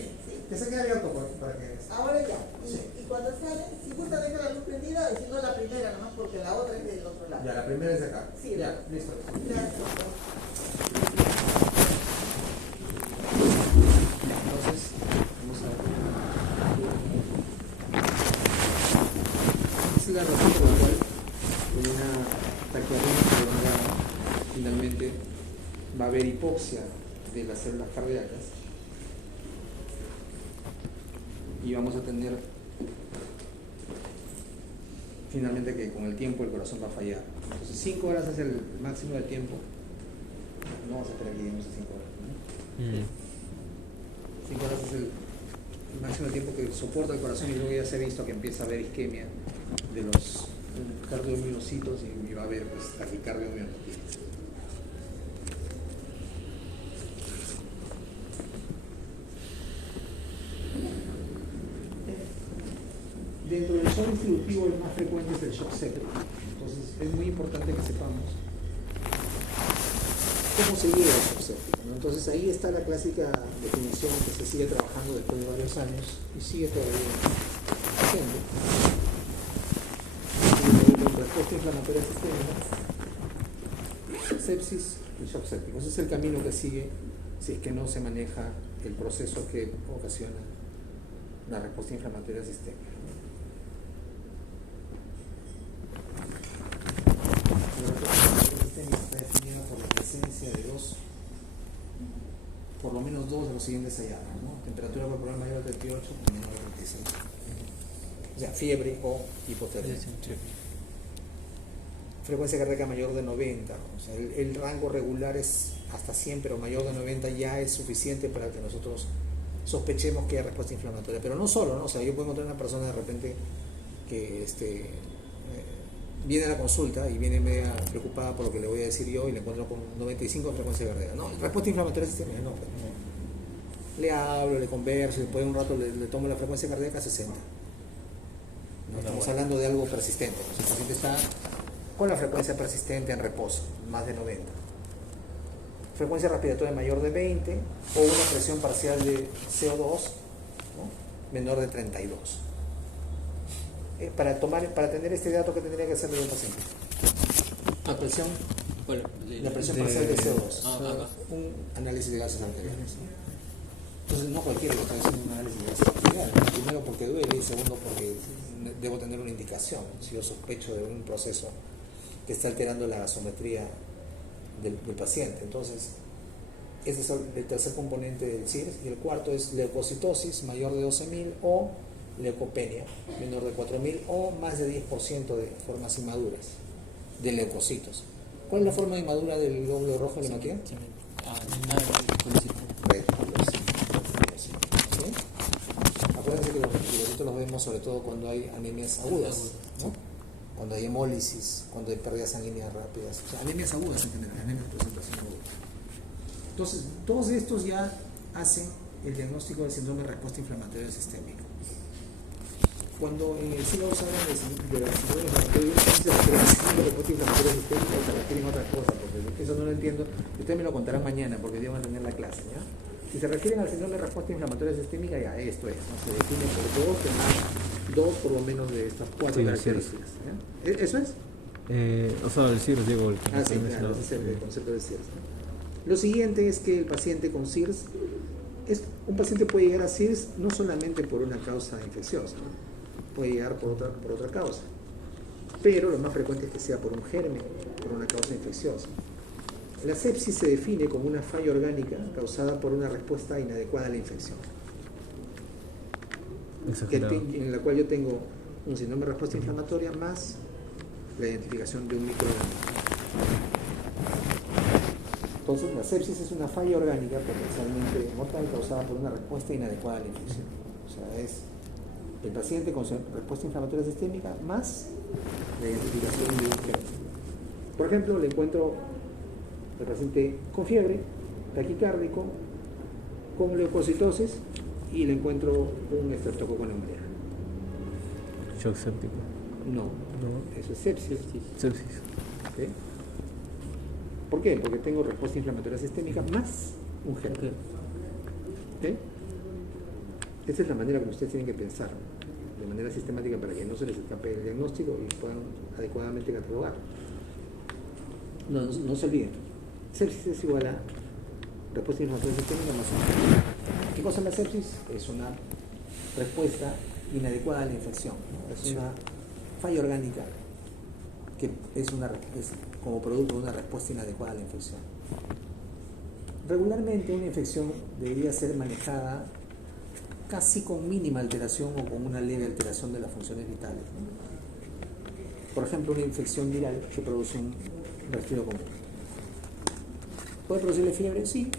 que se quede abierto para que... Ahora ya. Y cuando sale, si gusta deja la luz prendida, y si no la primera nomás, porque la otra es del otro lado. Ya, la primera es de acá. Sí. Ya, listo. Gracias. Entonces, vamos a ver. Esa es la razón por la cual en una taquiardia prolongada finalmente va a haber hipoxia de las células cardíacas y vamos a tener finalmente que con el tiempo el corazón va a fallar. Entonces 5 horas es el máximo del tiempo. No vamos a esperar que lleguemos a 5 horas, ¿no? 5 horas es máximo tiempo que soporta el corazón, y luego ya se ha visto que empieza a haber isquemia de los cardiomiocitos y va a haber pues, taquicardiomiopatías. Dentro del shock distributivo el más frecuente es el shock séptico. Entonces es muy importante que sepamos cómo se llega al shock séptico, ¿no? Entonces ahí está la clásica definición que se sigue trabajando después de varios años y sigue todavía vigente. Respuesta inflamatoria sistémica, sepsis y shock séptico. Ese es el camino que sigue si es que no se maneja el proceso que ocasiona la respuesta inflamatoria sistémica. Está definida por la presencia de por lo menos dos de los siguientes hallazgos, ¿no? Temperatura corporal mayor a 38 o menor a 36. O sea, fiebre o hipotermia. Frecuencia cardíaca mayor de 90. O sea, el rango regular es hasta 100, pero mayor de 90 ya es suficiente para que nosotros sospechemos que hay respuesta inflamatoria. Pero no solo, ¿no? O sea, yo puedo encontrar una persona de repente que viene a la consulta y viene media preocupada por lo que le voy a decir yo y le encuentro con 95 de frecuencia cardíaca. No, respuesta inflamatoria sistémica, no. Le hablo, le converso, después de un rato le tomo la frecuencia cardíaca a 60. No estamos hablando de algo persistente. O sea, el paciente está con la frecuencia persistente en reposo, más de 90. Frecuencia respiratoria mayor de 20 o una presión parcial de CO2, ¿no? Menor de 32. Para tener este dato, ¿qué tendría que hacer de un paciente? La presión parcial de CO2. Un análisis de gases arteriales. Entonces no cualquiera le está haciendo un análisis de gases arteriales. Primero porque duele y segundo porque debo tener una indicación. Si yo sospecho de un proceso que está alterando la gasometría del paciente. Entonces, ese es el tercer componente del CIRS. Y el cuarto es leucocitosis mayor de 12.000 o leucopenia menor de 4.000 o más de 10% de formas inmaduras de leucocitos. ¿Cuál es la forma inmadura del glóbulo rojo de hematía? Acuérdense que los leucocitos los vemos sobre todo cuando hay anemias agudas, ¿no? Cuando hay hemólisis, cuando hay pérdidas sanguíneas rápidas, o sea, anemias agudas en general, anemias de presentación aguda. Entonces, todos estos ya hacen el diagnóstico del síndrome de respuesta inflamatoria sistémica. Cuando en el siglo hablan de la síndrome inflamatoria, se refiere a síndrome de respuesta inflamatoria sistémica o se refieren a otra cosa, porque eso no lo entiendo. Ustedes me lo contarán mañana porque ya van a tener la clase, ¿ya? Si se refieren al síndrome de respuesta inflamatoria sistémica, ya esto es, ¿no? Se define por dos por lo menos de estas cuatro características. ¿Ya? ¿Eso es? O sea, el CIRS, digo. Sí, claro, ese es el concepto del CIRS, ¿no? Lo siguiente es que el paciente con CIRS, un paciente puede llegar a CIRS no solamente por una causa infecciosa, ¿no? Puede llegar por otra causa, pero lo más frecuente es que sea por un germen, por una causa infecciosa. La sepsis se define como una falla orgánica causada por una respuesta inadecuada a la infección, en la cual yo tengo un síndrome de respuesta inflamatoria más la identificación de un microorganismo. Entonces, la sepsis es una falla orgánica potencialmente mortal causada por una respuesta inadecuada a la infección. O sea, es el paciente con respuesta inflamatoria sistémica más la identificación de un germen. Por ejemplo, le encuentro al paciente con fiebre, taquicárdico, con leucocitosis y le encuentro un estreptococo neumonía. Shock séptico. No, eso es sepsis. Sepsis. ¿Okay? ¿Por qué? Porque tengo respuesta inflamatoria sistémica más un germen. ¿Okay? Esa es la manera como ustedes tienen que pensar, de manera sistemática, para que no se les escape el diagnóstico y puedan adecuadamente catalogar. No se olviden. Sepsis es igual a respuesta inflamatoria sistémica más un germen. ¿Qué cosa es la sepsis? Es una respuesta inadecuada a la infección, ¿no? Es una falla orgánica que es como producto de una respuesta inadecuada a la infección. Regularmente una infección debería ser manejada casi con mínima alteración o con una leve alteración de las funciones vitales, ¿no? Por ejemplo, una infección viral que produce un resfrío común. ¿Puede producirle fiebre? Sí,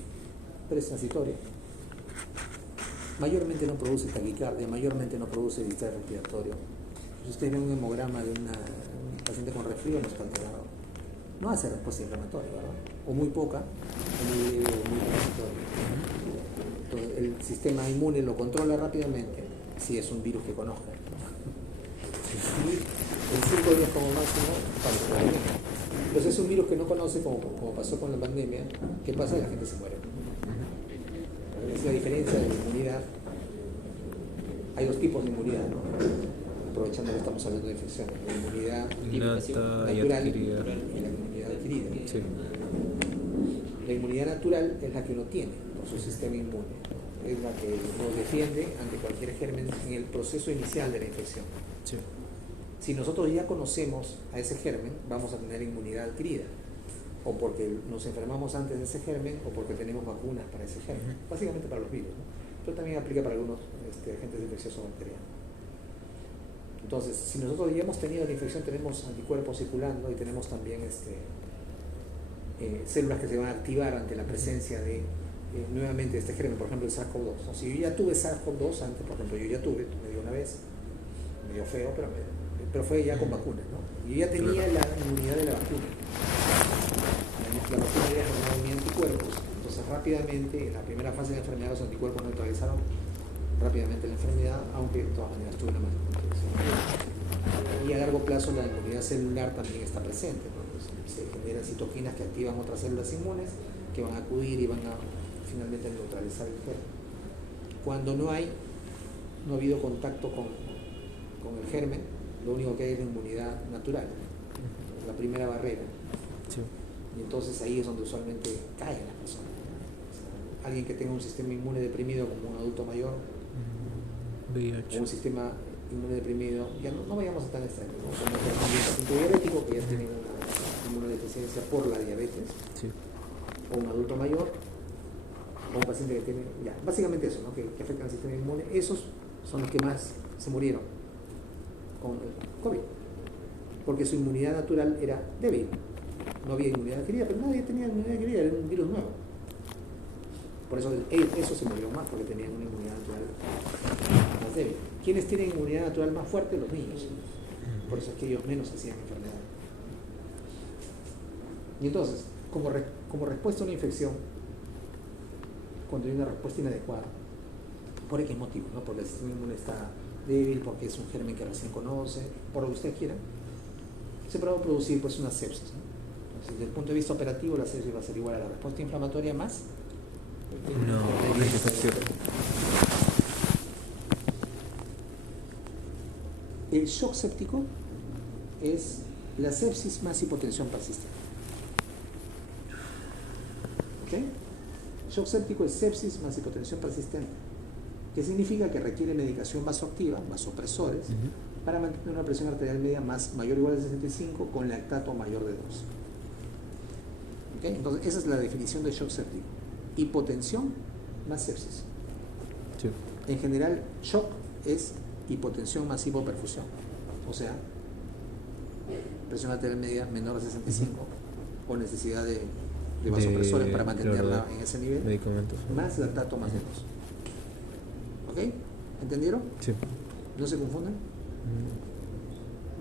pero es transitoria. mayormente no produce taquicardia, mayormente no produce distrés respiratorio. Si ustedes ven un hemograma de un paciente con resfrío, no está alterado. No hace respuesta inflamatoria, ¿verdad? O muy poca, o muy leve, o muy transitoria. Entonces, el sistema inmune lo controla rápidamente si es un virus que conozca. Y el 5 días como máximo para la pandemia. Entonces es un virus que no conoce, como pasó con la pandemia. ¿Qué pasa? La gente se muere. Es la diferencia de la inmunidad. Hay dos tipos de inmunidad, ¿no? Aprovechando que estamos hablando de infecciones. La inmunidad Innata y natural adquirida. y la inmunidad adquirida. Sí. La inmunidad natural es la que uno tiene por su sistema inmune. Es la que nos defiende ante cualquier germen en el proceso inicial de la infección. Sí. Si nosotros ya conocemos a ese germen, vamos a tener inmunidad adquirida. O porque nos enfermamos antes de ese germen, o porque tenemos vacunas para ese germen. Básicamente para los virus, ¿no? Pero también aplica para algunos agentes infecciosos bacterianos. Entonces, si nosotros ya hemos tenido la infección, tenemos anticuerpos circulando y tenemos también células que se van a activar ante la presencia de nuevamente este germen, por ejemplo el SARS-CoV-2. O si yo ya tuve SARS-CoV-2 antes, por ejemplo, yo ya tuve, me dio una vez, medio feo, pero fue ya con vacunas, ¿no? Yo ya tenía la inmunidad de la vacuna. La vacuna había generado mis anticuerpos, entonces rápidamente, en la primera fase de la enfermedad, los anticuerpos neutralizaron rápidamente la enfermedad, aunque de todas maneras tuve una mala protección. Y a largo plazo la inmunidad celular también está presente, ¿no? Entonces, se generan citoquinas que activan otras células inmunes que van a acudir y van a finalmente neutralizar el germen. Cuando no ha habido contacto con el germen, lo único que hay es la inmunidad natural, la primera barrera. Sí. Y entonces ahí es donde usualmente caen las personas. O sea, alguien que tenga un sistema inmune deprimido como un adulto mayor, VIH. o un sistema inmune deprimido, ya no vayamos a tan extremo, ¿no? Como por ejemplo un paciente diabético que ya tiene una inmunodeficiencia por la diabetes, Sí. o un adulto mayor, o un paciente que tiene, ya, básicamente eso, ¿no? que afectan al sistema inmune, esos son los que más se murieron con el COVID, porque su inmunidad natural era débil. No había inmunidad adquirida, pero nadie tenía inmunidad adquirida, era un virus nuevo. Por eso se murió más, porque tenían una inmunidad natural más débil. ¿Quiénes tienen inmunidad natural más fuerte? Los niños. Por eso es que ellos menos hacían enfermedad. Y entonces, como respuesta a una infección, cuando hay una respuesta inadecuada, ¿por qué motivo? ¿No? Porque el sistema inmune está débil, porque es un germen que recién conoce, por lo que usted quiera, se puede producir pues una sepsis, ¿no? Entonces, desde el punto de vista operativo, la sepsis va a ser igual a la respuesta inflamatoria más No, infección. el shock séptico es la sepsis más hipotensión persistente. ¿Ok? Shock séptico es sepsis más hipotensión persistente, que significa que requiere medicación vasoactiva, vasopresores, para mantener una presión arterial media mayor o igual a 65 con lactato mayor de 2. ¿Ok? Entonces, esa es la definición de shock séptico. Hipotensión más sepsis. Sí. En general, shock es hipotensión más hipoperfusión. O sea, presión arterial media menor a 65 o necesidad de vasopresores para mantenerla claro, en ese nivel, medicamentos. más lactato más de 2. ¿Ok? ¿Entendieron? Sí. ¿No se confunden?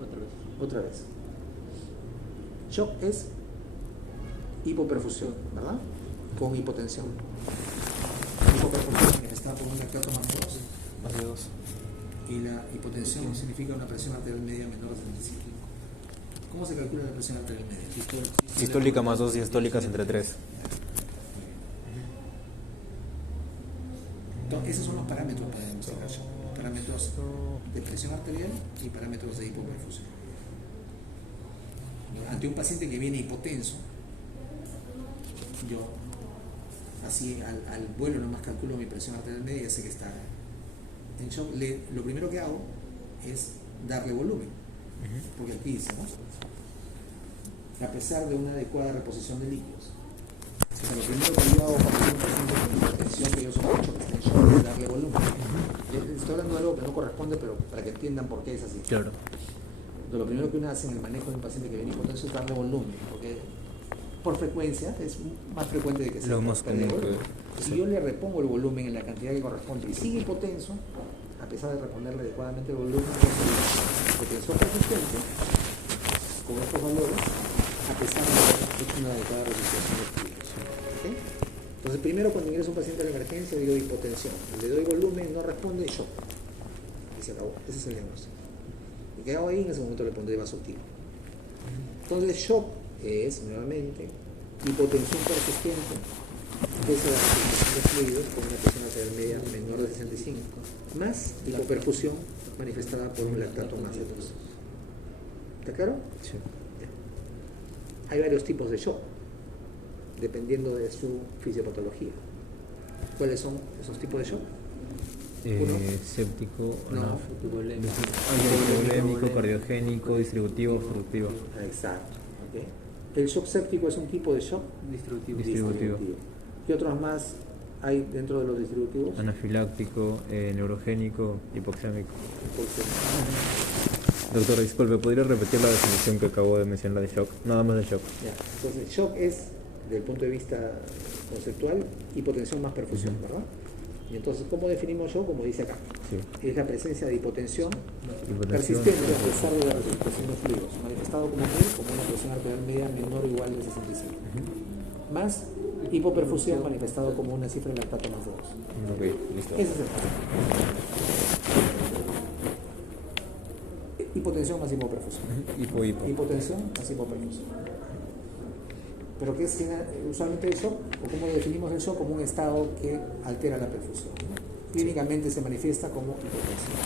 Otra vez. Otra vez. Shock es hipoperfusión, ¿verdad? Con hipotensión. Hipoperfusión está con un lactato más de 2. Más de 2. Y la hipotensión significa una presión arterial media menor a 75. ¿Cómo se calcula la presión arterial media? Sistólica más 2 y diastólicas entre 3. Entonces, esos son los parámetros para diagnosticar shock. Parámetros de presión arterial y parámetros de hipoperfusión. Ante un paciente que viene hipotenso, yo así al vuelo nomás calculo mi presión arterial media y ya sé que está en shock. Lo primero que hago es darle volumen, porque aquí dice, ¿no? A pesar de una adecuada reposición de líquidos. O sea, lo primero que yo hago cuando tengo un paciente con hipertensión que yo sospecho que está en shock es darle volumen. Estoy hablando de algo que no corresponde, pero para que entiendan por qué es así. Claro. Lo primero que uno hace en el manejo de un paciente que viene hipotenso es darle volumen, porque por frecuencia, es más frecuente de que sea Lo por más pérdida de común volumen. Si yo le repongo el volumen en la cantidad que corresponde y sigue hipotenso, a pesar de reponerle adecuadamente el volumen, hipotensión persistente, con estos valores, a pesar de haber hecho una adecuada realización de fluidos. ¿Okay? Entonces, primero cuando ingresa un paciente a la emergencia, digo hipotensión. Le doy volumen, no responde, shock. Y se acabó. Ese es el diagnóstico. Y ¿qué hago ahí? En ese momento le pondré vasoactivo. Entonces, shock es, nuevamente, hipotensión persistente, peso de la retención de fluidos con una presión arterial media menor de 65, más hipoperfusión manifestada por un lactato más de 2. ¿Está claro? Sí. Hay varios tipos de shock, dependiendo de su fisiopatología. ¿Cuáles son esos tipos de shock? Séptico, No. hipovolémico, cardiogénico, distributivo, obstructivo. Exacto. ¿Okay? El shock séptico es un tipo de shock Distributivo. ¿Qué otros más hay dentro de los distributivos? Anafiláctico, neurogénico, hipoxémico. Doctor, disculpe, ¿podría repetir la definición que acabo de mencionar de shock? Nada más de shock. Ya. Entonces, shock es, desde el punto de vista conceptual, hipotensión más perfusión, ¿verdad? Y entonces, ¿cómo definimos shock? Como dice acá. Sí. Es la presencia de hipotensión Hipotensión. persistente a pesar de la representación de fluidos, manifestado como qué? Como una presión arterial media menor o igual de 65. Más hipoperfusión manifestado como una cifra de lactato más de 2. Ok, listo. Ese es el caso. Hipotensión más hipoperfusión. Hipo. Hipotensión más hipoperfusión. Pero ¿qué es usualmente el shock? ¿O cómo definimos el shock? Como un estado que altera la perfusión, ¿no? Clínicamente se manifiesta como hipotensión.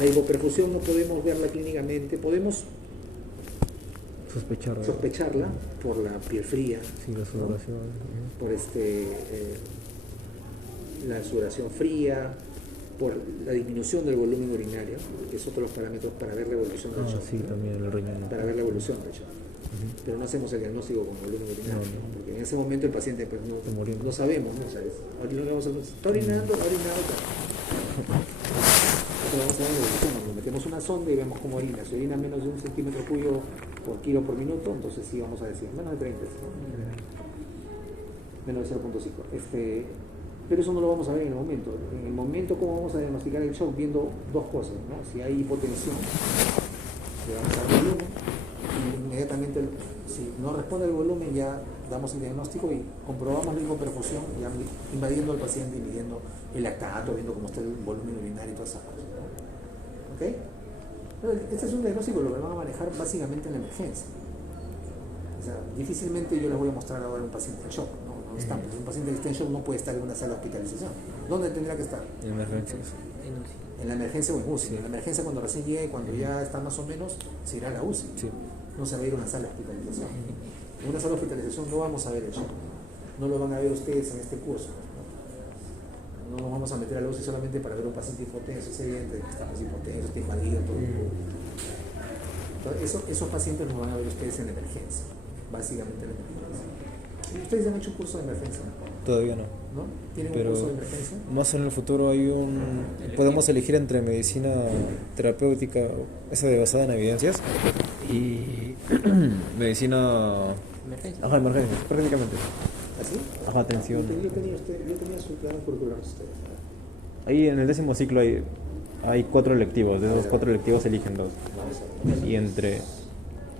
La hipoperfusión no podemos verla clínicamente, podemos sospecharla por la piel fría, Sí, la sudoración. por la sudoración fría, por la disminución del volumen urinario, que es otro de los parámetros para ver la evolución del shock. Sí, ¿no? también el riñón. Para ver la evolución del shock. Pero no hacemos el diagnóstico con volumen urinario, No. porque en ese momento el paciente pues Está muriendo. no sabemos, ¿no? O sea, ahorita lo vamos a está orinando, ha orinado, entonces vamos a ver la evolución, nos metemos una sonda y vemos cómo orina. Si orina menos de 1 centímetro cúbico por kilo por minuto, entonces sí vamos a decir, menos de 30, ¿no? Menos de 0.5. Pero eso no lo vamos a ver en el momento. En el momento, ¿cómo vamos a diagnosticar el shock? Viendo dos cosas, ¿no? Si hay hipotensión, le vamos a dar volumen, y inmediatamente, si no responde el volumen, ya damos el diagnóstico y comprobamos la hipoperfusión, ya invadiendo al paciente y midiendo el lactato, viendo cómo está el volumen urinario y todas esas cosas, ¿no? ¿Ok? Pero este es un diagnóstico, lo que van a manejar básicamente en la emergencia. O sea, difícilmente yo les voy a mostrar ahora a un paciente en shock, ¿no? No estamos. Un paciente que está en shock no puede estar en una sala de hospitalización. ¿Dónde tendrá que estar? Emergencias. En la emergencia o en UCI. En la emergencia cuando recién llegue, cuando ya está más o menos, se irá a la UCI. Sí. No se va a ir a una sala de hospitalización. En una sala de hospitalización no vamos a ver el shock. No lo van a ver ustedes en este curso. No nos vamos a meter a la UCI solamente para ver un paciente hipotenso, es evidente que está más hipotenso, está invadido, todo. Entonces, esos pacientes los van a ver ustedes en la emergencia, básicamente en la emergencia. ¿Y ustedes han hecho un curso de emergencia? Todavía no. ¿No? ¿Tienen Pero un curso de emergencia? más en el futuro hay podemos elegir entre medicina terapéutica, esa de basada en evidencias, y medicina... Emergencia. Ajá, emergencias, prácticamente. ¿Así? Ajá, atención. Yo tenía su plan curricular ustedes. Ahí en el 10º ciclo hay 4 electivos, de esos 4 electivos se eligen 2. Vamos a ver. Y entre...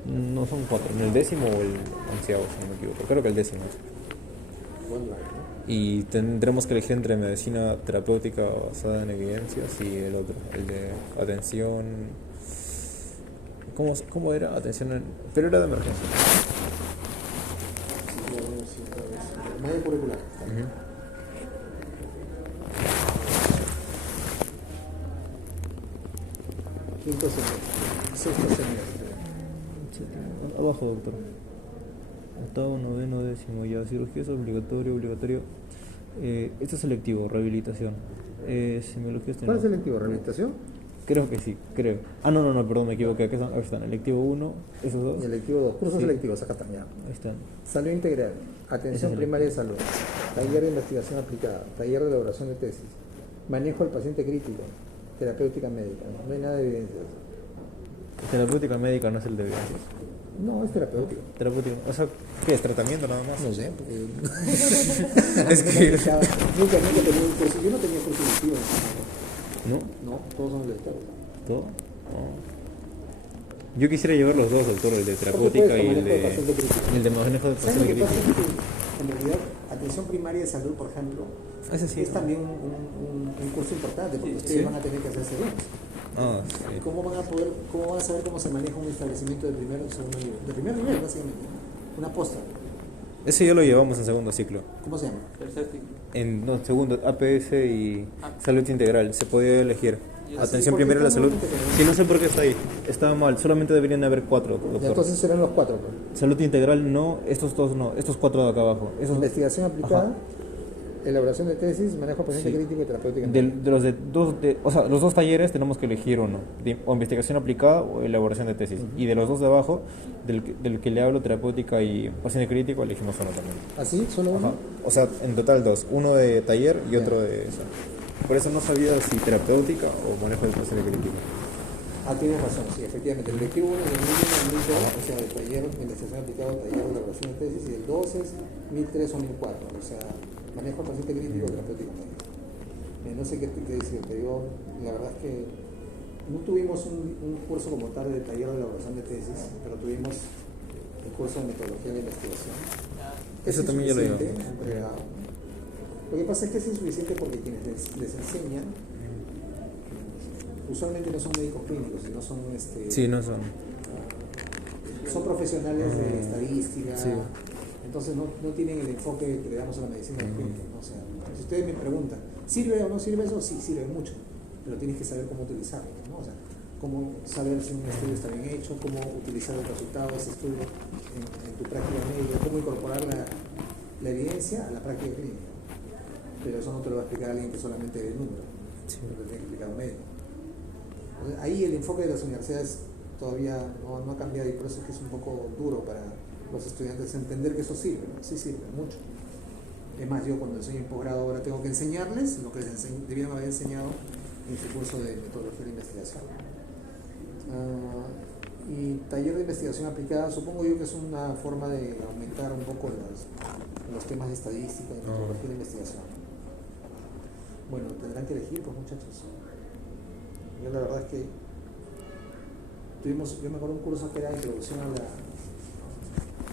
No son 4, en el 10º o el 11º, si no me equivoco, creo que el 10º. Buen lugar, ¿no? Y tendremos que elegir entre medicina terapéutica basada en evidencias y el otro, el de atención... ¿Cómo era? Pero era de emergencia. Sí, ya veo, sí, otra vez. Medio curricular. Quinto semestre, sexto semestre. Abajo, doctor. Octavo, noveno, décimo, ya. Cirugía es obligatorio. Este es selectivo, rehabilitación. Semiología está en... ¿Cuál es el electivo? ¿Rehabilitación? Creo que sí, creo. No, perdón, me equivoqué. Aquí están. Electivo 1, esos dos. Y electivo 2. Cursos Sí. selectivos, acá están ya. Ahí están. Salud integral, atención Ese es el primaria de salud, taller de investigación aplicada, taller de elaboración de tesis, manejo del paciente crítico, terapéutica médica. No hay nada de evidencias. Terapéutica médica no es el de evidencias. No, es terapéutico. Terapéutico. O sea, ¿qué es? ¿Tratamiento nada más? No sé, porque... Es que... nunca tenía un curso. Yo no tenía curso electivo. ¿No? No, todos son electivos. ¿Todo? Oh. Yo quisiera llevar los dos, doctor, el de terapéutica y el de manejo de ¿Sabes paciente lo que pasa? crítico. Que en realidad, atención primaria de salud, por ejemplo, Ese sí. es también un curso importante, porque ustedes Sí. van a tener que hacerse bien. Ah, sí. ¿Cómo van a saber cómo se maneja un establecimiento de primer o segundo nivel? De primer nivel, básicamente. Una posta. Ese ya lo llevamos en segundo ciclo. ¿Cómo se llama? Tercer ciclo. En segundo, APS y salud integral. Se podía elegir. Ah, sí, Atención ¿por qué primaria a la está salud. nuevamente Sí, no sé por qué está ahí. Estaba mal. Solamente deberían haber 4, Y doctor. entonces serán los 4. Pues. Salud integral no, estos 2 no. Estos 4 de acá abajo. Esos, Investigación aplicada, Ajá. elaboración de tesis, manejo paciente Sí. crítico y terapéutica. de los o sea, los 2 talleres tenemos que elegir uno, o investigación aplicada o elaboración de tesis. Y de los 2 de abajo, del que le hablo, terapéutica y paciente crítico, elegimos uno también. ¿Así? ¿Solo uno? Ajá. O sea, en total 2, uno de taller y otro de eso. Por eso no sabía si terapéutica o manejo del paciente crítico. Ah, tienes razón, sí, efectivamente. El electivo 1 es el 1001, 1002, o sea, el taller de investigación aplicada, taller de elaboración de tesis, y el 2 es 1003 o 1004, o sea, manejo del paciente crítico y terapéutico. No sé qué decir, te digo, la verdad es que no tuvimos un curso como tal de taller de elaboración de tesis, pero tuvimos el curso de metodología de investigación. Eso también ya lo insuficiente, llevamos. entregado. Lo que pasa es que es insuficiente porque quienes les enseñan usualmente no son médicos clínicos, sino son Sí, no son. son profesionales de estadística, Sí. entonces no tienen el enfoque que le damos a la medicina clínica, ¿no? O sea, si ustedes me preguntan, ¿sirve o no sirve eso? Sí, sirve mucho, pero tienes que saber cómo utilizarlo, ¿no? O sea, cómo saber si un estudio está bien hecho, cómo utilizar el resultado de ese estudio en tu práctica médica, cómo incorporar la evidencia a la práctica clínica. Pero eso no te lo va a explicar alguien que solamente ve el número, Sí. lo tiene que explicar un médico. Entonces, ahí el enfoque de las universidades todavía no ha cambiado, y por eso es que es un poco duro para los estudiantes entender que eso sirve, ¿no? Sí sirve mucho. Es más, yo cuando enseño en posgrado ahora tengo que enseñarles lo que les debían haber enseñado en su curso de metodología de investigación. Y taller de investigación aplicada, supongo yo que es una forma de aumentar un poco los temas de estadística y metodología de investigación. Bueno, tendrán que elegir, pues, muchachos. Yo la verdad es que yo me acuerdo un curso que era introducción a la...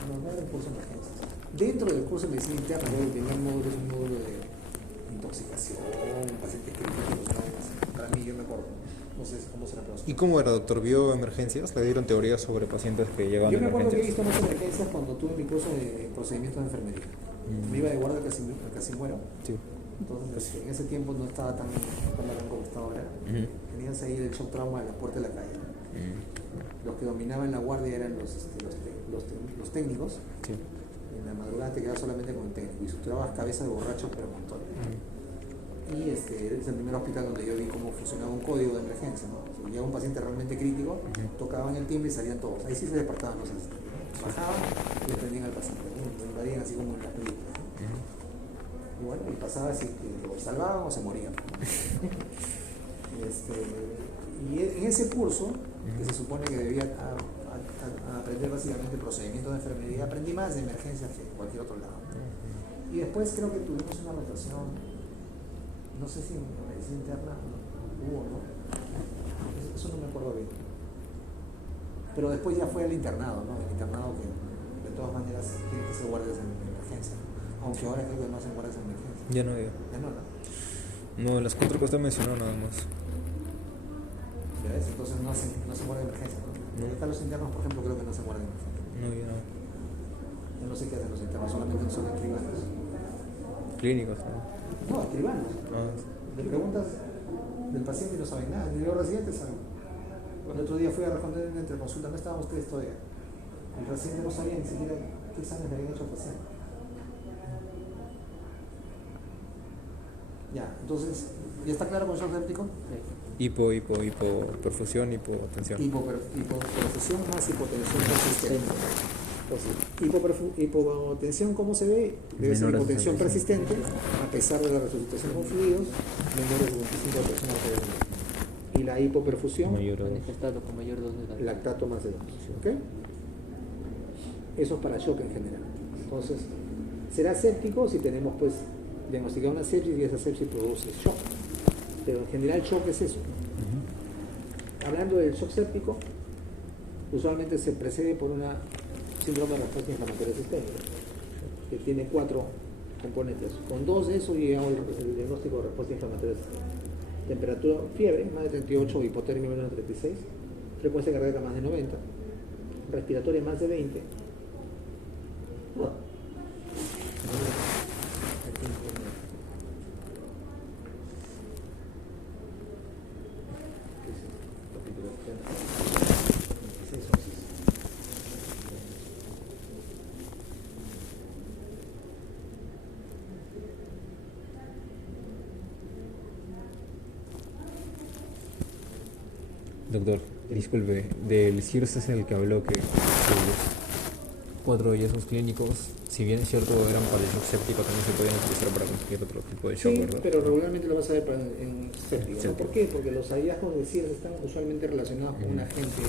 No era un curso de emergencias. Dentro del curso de medicina interna, el primer módulo es un módulo de intoxicación, pacientes críticos, para mí yo me acuerdo. No sé cómo será para ustedes. ¿Y cómo era, doctor? ¿Vio emergencias? ¿Le dieron teorías sobre pacientes que llegaban Yo a me acuerdo que he emergencias? visto más emergencias cuando tuve mi curso de procedimientos de enfermería. Me iba de guardia casi muero. Sí. Entonces, en ese tiempo no estaba tan bacán como está ahora. Tenías ahí el shock trauma de la puerta de la calle. Los que dominaban la guardia eran los técnicos. Sí. En la madrugada te quedabas solamente con el técnico y suturabas cabeza de borracho, pero con todo. Y es el primer hospital donde yo vi cómo funcionaba un código de emergencia, ¿no? Si llegaba un paciente realmente crítico, tocaban el timbre y salían todos. Ahí sí se despertaban los asistentes, ¿no? Bajaban y le prendían al paciente, ¿no? Lo invadían así como en las películas, ¿no? Y bueno, y pasaba así que lo salvaban o se morían. Y en ese curso, que se supone que debía aprender básicamente procedimientos de enfermería, aprendí más de emergencias que en cualquier otro lado. Y después creo que tuvimos una rotación, no sé si en medicina interna hubo, ¿no? Eso no me acuerdo bien. Pero después ya fue al internado, ¿no? El internado que de todas maneras tiene que ser guardias en emergencia. Aunque ahora creo que no hacen guardias en emergencia. Ya no había. Ya no, ¿no? No, las 4 que usted mencionó nada más. Ya ves, entonces no hacen guardia de emergencia, ¿no? Acá los internos, por ejemplo, creo que no hacen guardia de emergencia. No había nada. Yo no sé qué hacen los internos, solamente son escribanos. Clínicos, ¿no? No, escribanos. Ah, Le preguntas del paciente y no saben nada, ni los residentes saben. El otro día fui a responder en entreconsulta, no estaban ustedes todavía. El residente no sabía ni siquiera qué exámenes le habían hecho al paciente. Ya, entonces, ¿ya está claro con el shock séptico? hipoperfusión, hipotensión. Hipoperfusión más hipotensión persistente. Entonces, hipotensión, ¿cómo se ve? Debe ser Menor a hipotensión 65. persistente, a pesar de la resucitación con fluidos, menores de 25 a presión arterial. Y la hipoperfusión, Mayor a dos. Manifestado con mayor dosis de lactato más de 2. ¿Ok? Eso es para shock en general. Entonces, será séptico si tenemos pues diagnosticado una sepsis y esa sepsis produce shock. Pero en general shock es eso. Hablando del shock séptico, usualmente se precede por una síndrome de respuesta inflamatoria sistémica, que tiene 4 componentes. Con 2 de esos llegamos al diagnóstico de respuesta inflamatoria sistémica. Temperatura, fiebre, más de 38, hipotermia menos de 36, frecuencia cardíaca más de 90, respiratoria más de 20. Doctor, disculpe, del CIRS es el que habló que los 4 hallazgos clínicos, si bien es cierto eran para el shock séptico, también se podían utilizar para conseguir otro tipo de shock, Sí, ¿verdad? pero regularmente lo vas a ver en séptico, ¿no? Séptico. ¿Por qué? Porque los hallazgos de CIRS están usualmente relacionados con un agente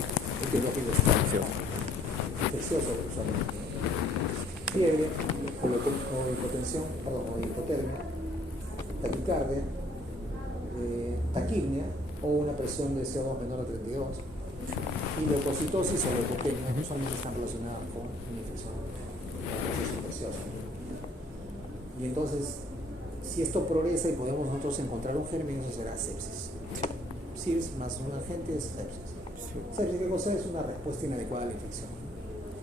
etiológico infeccioso, usualmente. Fiebre, o hipotensión, o hipotermia, taquicardia, taquipnia o una presión de CO2 menor a 32. Y leucocitosis o leucopenia usualmente están relacionadas con una infección, un proceso infeccioso. Y entonces, si esto progresa y podemos nosotros encontrar un germen, eso será sepsis. SIRS más un agente es sepsis. ¿Sepsis qué cosa es? Una respuesta inadecuada a la infección.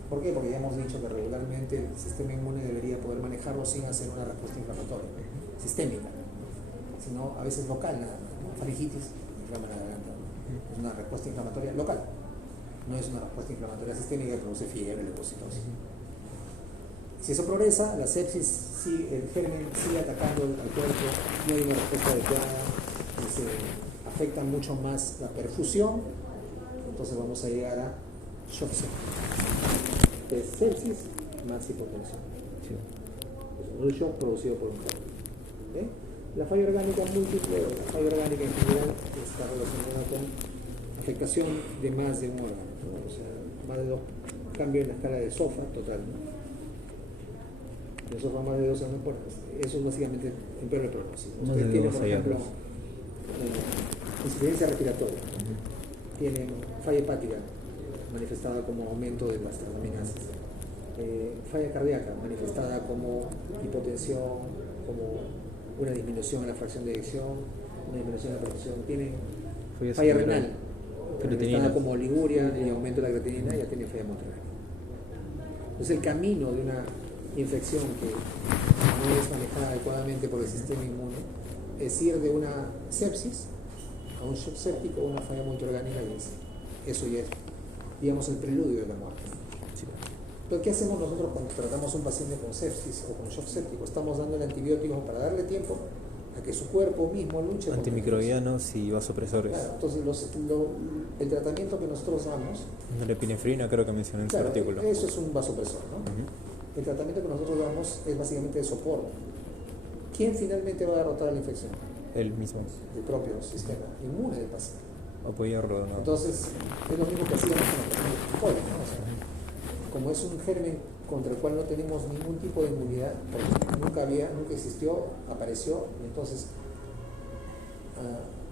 ¿Por qué? Porque ya hemos dicho que regularmente el sistema inmune debería poder manejarlo sin hacer una respuesta inflamatoria sistémica, sino a veces local, nada más, ¿no? Faringitis, inflama la garganta. Es una respuesta inflamatoria local, no es una respuesta inflamatoria sistémica que produce fiebre, leucocitosis. Si eso progresa, la sepsis, si el germen sigue atacando al cuerpo, no hay una respuesta adecuada, se afecta mucho más la perfusión, entonces vamos a llegar a shock séptico. Es sepsis más hipotensión. Sí. Es un shock producido por un germen. La falla orgánica múltiple, la falla orgánica en general está relacionada con afectación de más de un órgano, ¿no? O sea, más de 2 cambios en la escala de SOFA total, ¿no? De SOFA más de 2 años, bueno, eso es básicamente empeora el pronóstico. Más Ustedes de tienen, 2 por ejemplo, hallazgos. insuficiencia respiratoria, tienen falla hepática manifestada como aumento de las transaminases, falla cardíaca manifestada como hipotensión, como una disminución en la fracción de eyección, una disminución en la perfusión, tienen falla renal manifestada como oliguria y aumento de la creatinina, ya tiene falla multirrenal. Entonces el camino de una infección que no es manejada adecuadamente por el sistema inmune es ir de una sepsis a un shock séptico o una falla multiorgánica, y eso ya es, digamos, el preludio de la muerte. Entonces, ¿qué hacemos nosotros cuando tratamos a un paciente con sepsis o con shock séptico? Estamos dándole antibióticos para darle tiempo a que su cuerpo mismo luche contra Antimicrobianos y vasopresores. Claro, entonces el tratamiento que nosotros damos, La epinefrina creo que mencioné en su claro, artículo. eso es un vasopresor, ¿no? El tratamiento que nosotros damos es básicamente de soporte. ¿Quién finalmente va a derrotar a la infección? El mismo. El propio sistema inmune del paciente. Apoyarlo, ¿no? Entonces, es lo mismo que hacíamos con la persona con cólera, ¿no? O sea, como es un germen contra el cual no tenemos ningún tipo de inmunidad, porque nunca existió, apareció, y entonces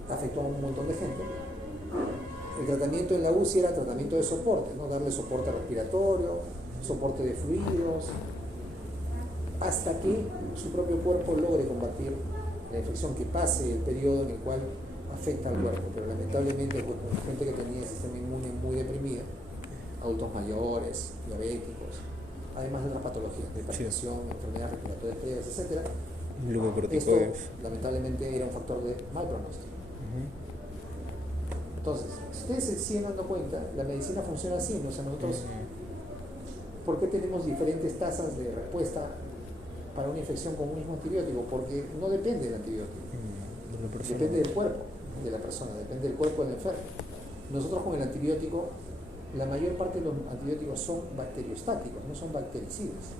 afectó a un montón de gente. El tratamiento en la UCI era tratamiento de soporte, ¿no? Darle soporte respiratorio, soporte de fluidos, hasta que su propio cuerpo logre combatir la infección, que pase el periodo en el cual afecta al cuerpo. Pero lamentablemente, pues, con gente que tenía el sistema inmune muy deprimido, adultos mayores, diabéticos, además de otras patologías, de hipertensión, enfermedades respiratorias previas, etc. Esto lamentablemente era un factor de mal pronóstico. Entonces, si ustedes se siguen dando cuenta, la medicina funciona así, ¿no? O sea, nosotros, ¿por qué tenemos diferentes tasas de respuesta para una infección con un mismo antibiótico? Porque no depende del antibiótico, depende del cuerpo de la persona, depende del cuerpo del enfermo. Nosotros con el antibiótico, la mayor parte de los antibióticos son bacteriostáticos, no son bactericidas.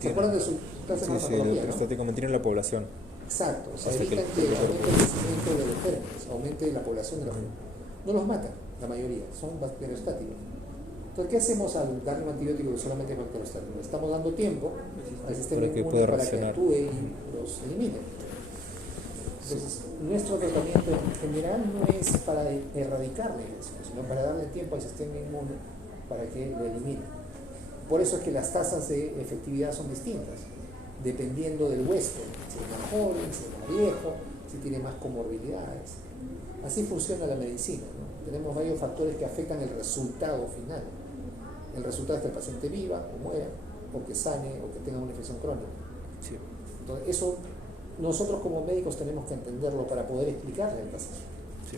¿Se acuerdan de su clase de farmacología, bacteriostático, mantienen la población. Exacto, o sea, Hasta evitan que aumente el crecimiento de los gérmenes, aumente la población de los gérmenes. No los matan, la mayoría, son bacteriostáticos. Entonces, ¿qué hacemos al darle un antibiótico que solamente es bacteriostático? Le estamos dando tiempo al sistema Para que inmune pueda para que reaccionar. actúe y los elimine. Entonces, nuestro tratamiento en general no es para erradicar la infección, sino para darle tiempo al sistema inmune para que lo elimine. Por eso es que las tasas de efectividad son distintas, dependiendo del huésped, si es más joven, si es más viejo, si tiene más comorbilidades. Así funciona la medicina, ¿no? Tenemos varios factores que afectan el resultado final. El resultado es que el paciente viva o muera, o que sane, o que tenga una infección crónica. Sí. Entonces, eso nosotros como médicos tenemos que entenderlo para poder explicarle al paciente. Sí.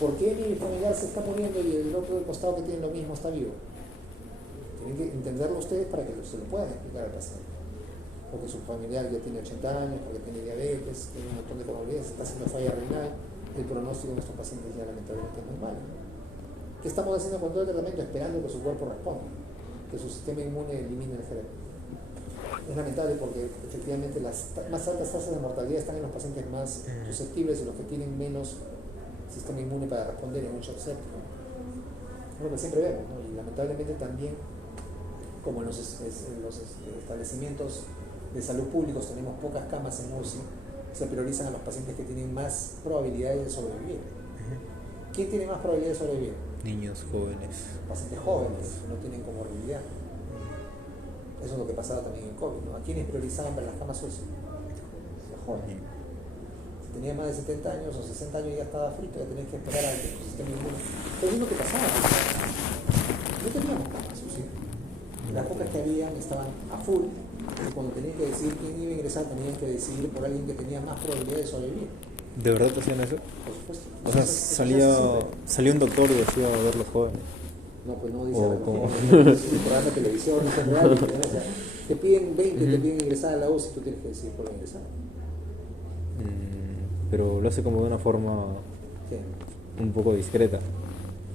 ¿Por qué mi familiar se está muriendo y el otro del costado que tiene lo mismo está vivo? Tienen que entenderlo ustedes para que se lo puedan explicar al paciente. Porque su familiar ya tiene 80 años, porque tiene diabetes, tiene un montón de comorbilidades, está haciendo falla renal, el pronóstico de nuestros pacientes ya lamentablemente es muy malo. ¿Qué estamos haciendo con todo el tratamiento? Esperando que su cuerpo responda, que su sistema inmune elimine el germen. Es lamentable porque efectivamente las más altas tasas de mortalidad están en los pacientes más susceptibles y los que tienen menos sistema inmune para responder en un shock séptico. Es lo que siempre vemos, ¿no? Y lamentablemente también, como en los establecimientos de salud públicos tenemos pocas camas en UCI, se priorizan a los pacientes que tienen más probabilidades de sobrevivir. ¿Quién tiene más probabilidades de sobrevivir? Niños, jóvenes. Pacientes jóvenes, que no tienen comorbilidad. Eso es lo que pasaba también en COVID, ¿no? ¿A quiénes priorizaban para las camas UCI? Los jóvenes. Si tenía más de 70 años o 60 años ya estaba frito, ya tenías que esperar a que tu sistema inmune. Pero es lo que pasaba. No teníamos camas UCI. Las pocas que habían estaban a full. Y cuando tenían que decidir quién iba a ingresar, tenían que decidir por alguien que tenía más probabilidad de sobrevivir. ¿De verdad hacían eso? Por supuesto. O sea, salía un doctor y decía a ver los jóvenes. No, pues no dice O reloj, como- es un programa de televisión, no es real, o sea, te piden 20, te piden ingresar a la UCI, tú tienes que decidir por ingresar. Pero lo hace como de una forma ¿Qué? un poco discreta.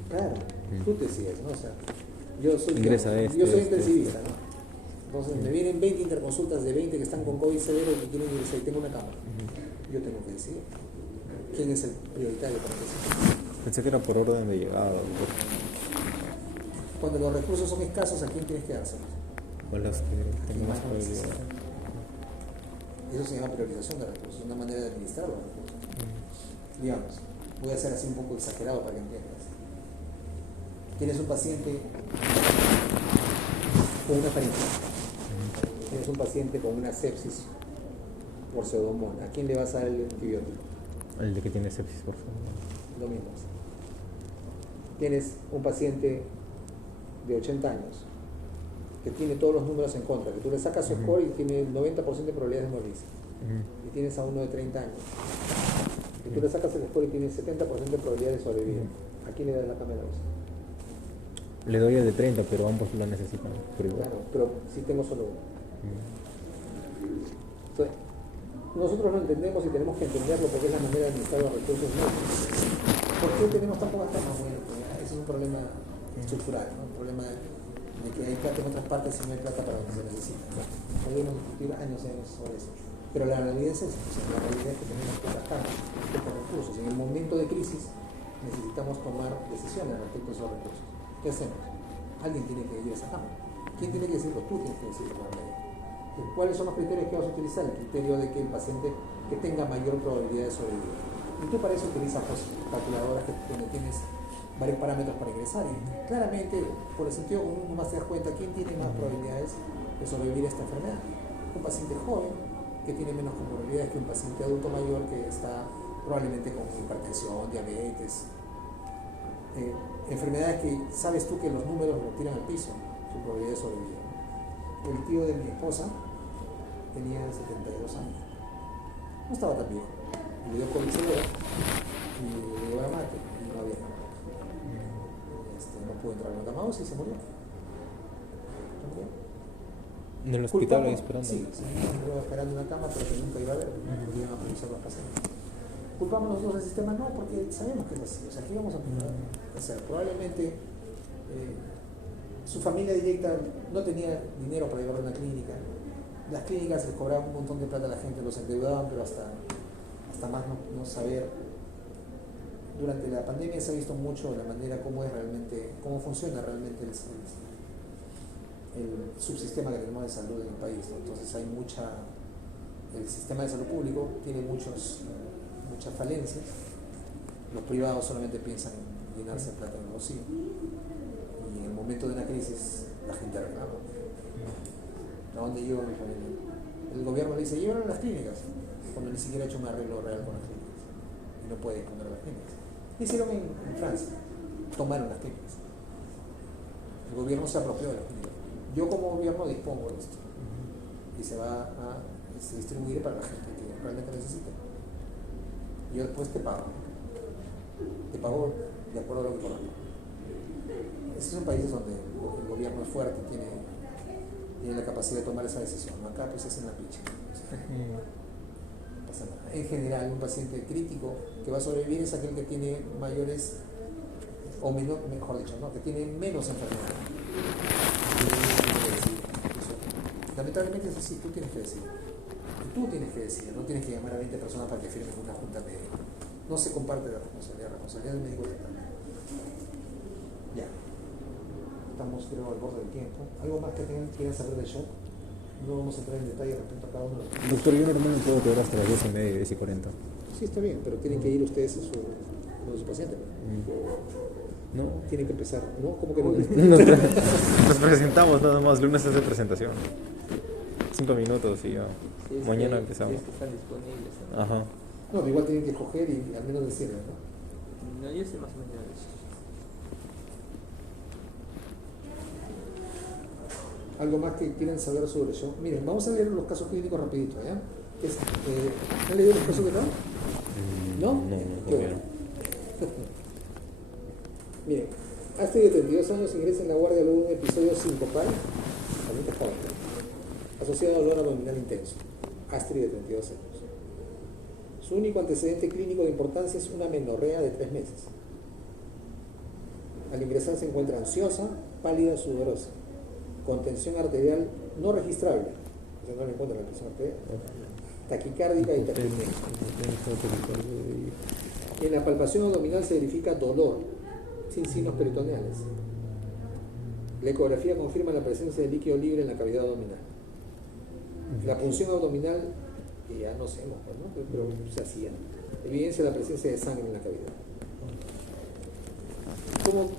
Claro, tú decides, ¿no? O sea, yo soy, Ingresa yo soy este. intensivista, ¿no? Entonces me vienen 20 interconsultas de 20 que están con COVID severo y que quieren ingresar y tengo una cama. Yo tengo que decidir quién es el prioritario para que Pensé que era por orden de llegada. Cuando los recursos son escasos, ¿a quién tienes que dárselo? O las que tengan más Más probabilidad. Eso se llama priorización de recursos, una manera de administrar los recursos. Digamos, voy a ser así un poco exagerado para que entiendas. Tienes un paciente con una faringitis, tienes un paciente con una sepsis por pseudomonas. ¿A quién le vas a dar el antibiótico? El de que tiene sepsis, por favor. Lo mismo. Tienes un paciente de 80 años que tiene todos los números en contra, que tú le sacas su score y tiene 90% de probabilidades de morirse. Y tienes a uno de 30 años, que tú le sacas el score y tiene 70% de probabilidades de sobrevivir. ¿A quién le das la cámara? Le doy el de 30, pero ambos lo necesitan. Por igual. Claro, pero si tengo solo uno. Entonces, nosotros lo entendemos y tenemos que entenderlo porque es la manera de administrar los recursos médicos. ¿Por qué tenemos tan pocas camas? Bueno, pues, ese es un problema estructural, ¿no? Un problema de que hay plata en otras partes y no hay plata para lo que se necesita. Podríamos discutir años y años sobre eso. Pero la realidad es esa, la realidad es que tenemos pocas camas, pocos recursos. En el momento de crisis necesitamos tomar decisiones respecto a esos recursos. ¿Qué hacemos? Alguien tiene que ir a esa cama. ¿Quién tiene que decirlo? Tú tienes que decirlo por la ley. ¿Cuáles son los criterios que vas a utilizar? El criterio de que el paciente que tenga mayor probabilidad de sobrevivir. Y tú para eso utilizas pues, calculadoras donde tienes varios parámetros para ingresar. Y claramente, por el sentido común, nomás te das cuenta quién tiene más probabilidades de sobrevivir a esta enfermedad. Un paciente joven que tiene menos comorbilidades que un paciente adulto mayor que está probablemente con hipertensión, diabetes, enfermedades que sabes tú que los números lo tiran al piso, su probabilidad de sobrevivir. El tío de mi esposa tenía 72 años, no estaba tan viejo, le dio COVID severo y le dio la mate y no había nada. No pudo entrar en la cama y se murió. En el hospital ahí esperando. Sí, estuvo esperando una cama pero que nunca iba a ver, porque iban a priorizar los pacientes. ¿Culpamos nosotros del sistema? No, porque sabemos que es así. O sea, ¿qué vamos a hacer? Probablemente su familia directa no tenía dinero para llevarlo a una clínica. Las clínicas les cobraban un montón de plata a la gente, los endeudaban, pero hasta más no saber durante la pandemia se ha visto mucho la manera cómo funciona realmente el subsistema que tenemos de salud en el país, ¿no? Entonces el sistema de salud público tiene muchas falencias. Los privados solamente piensan en llenarse de plata en el bolsillo, y en el momento de una crisis la gente reclama. ¿A dónde lleva mi familia? El gobierno le dice, llévenlo a las clínicas, cuando ni siquiera ha hecho un arreglo real con las clínicas y no puede poner las clínicas. Lo hicieron en Francia, tomaron las clínicas. El gobierno se apropió de las clínicas. Yo como gobierno dispongo de esto y se va a distribuir para la gente que realmente necesita. Yo después te pago de acuerdo a lo que corresponde. Estos son países donde el gobierno es fuerte, tiene la capacidad de tomar esa decisión. Acá pues hacen la picha. No pasa nada. En general, un paciente crítico que va a sobrevivir es aquel que tiene mayores, o menor, mejor dicho, ¿no? Que tiene menos enfermedad. Lamentablemente es así, tú tienes que decidir. Tú tienes que decidir, no tienes que llamar a 20 personas para que firmen una junta médica. No se comparte la responsabilidad del médico tratante. Ya. Estamos, creo, al borde del tiempo. ¿Algo más que quieran saber del shock? No vamos a entrar en detalle respecto a cada uno de los... Doctor, yo normalmente puedo quedar hasta las 10:30, 10:40. Sí, está bien, pero tienen que ir ustedes a su paciente. No. Tienen que empezar, ¿no? ¿Cómo que no? Nos presentamos nada más, lunes es de presentación. 5 minutos y ya. Si es Mañana que- empezamos. si es que están disponibles, ¿no? Ajá. No, igual tienen que escoger y al menos decirle, ¿no? No, yo sé más o menos eso. Algo más que quieran saber sobre eso. Miren, vamos a leer los casos clínicos rapidito, ¿ya? ¿Han leído los casos de acá? ¿No? No, Qué todavía bueno. no. Miren, Astrid de 32 años ingresa en la guardia luego de un episodio sincopal, ahorita joven, asociado a dolor abdominal intenso. Astrid de 32 años. Su único antecedente clínico de importancia es una menorrea de 3 meses. Al ingresar se encuentra ansiosa, pálida, sudorosa, con tensión arterial no registrable, o sea, no le encuentra la tensión arterial, taquicárdica y taquipnea. En la palpación abdominal se verifica dolor, sin signos peritoneales. La ecografía confirma la presencia de líquido libre en la cavidad abdominal. La punción abdominal, que ya no hacemos, ¿no? Pero se hacía, evidencia la presencia de sangre en la cavidad. ¿Cómo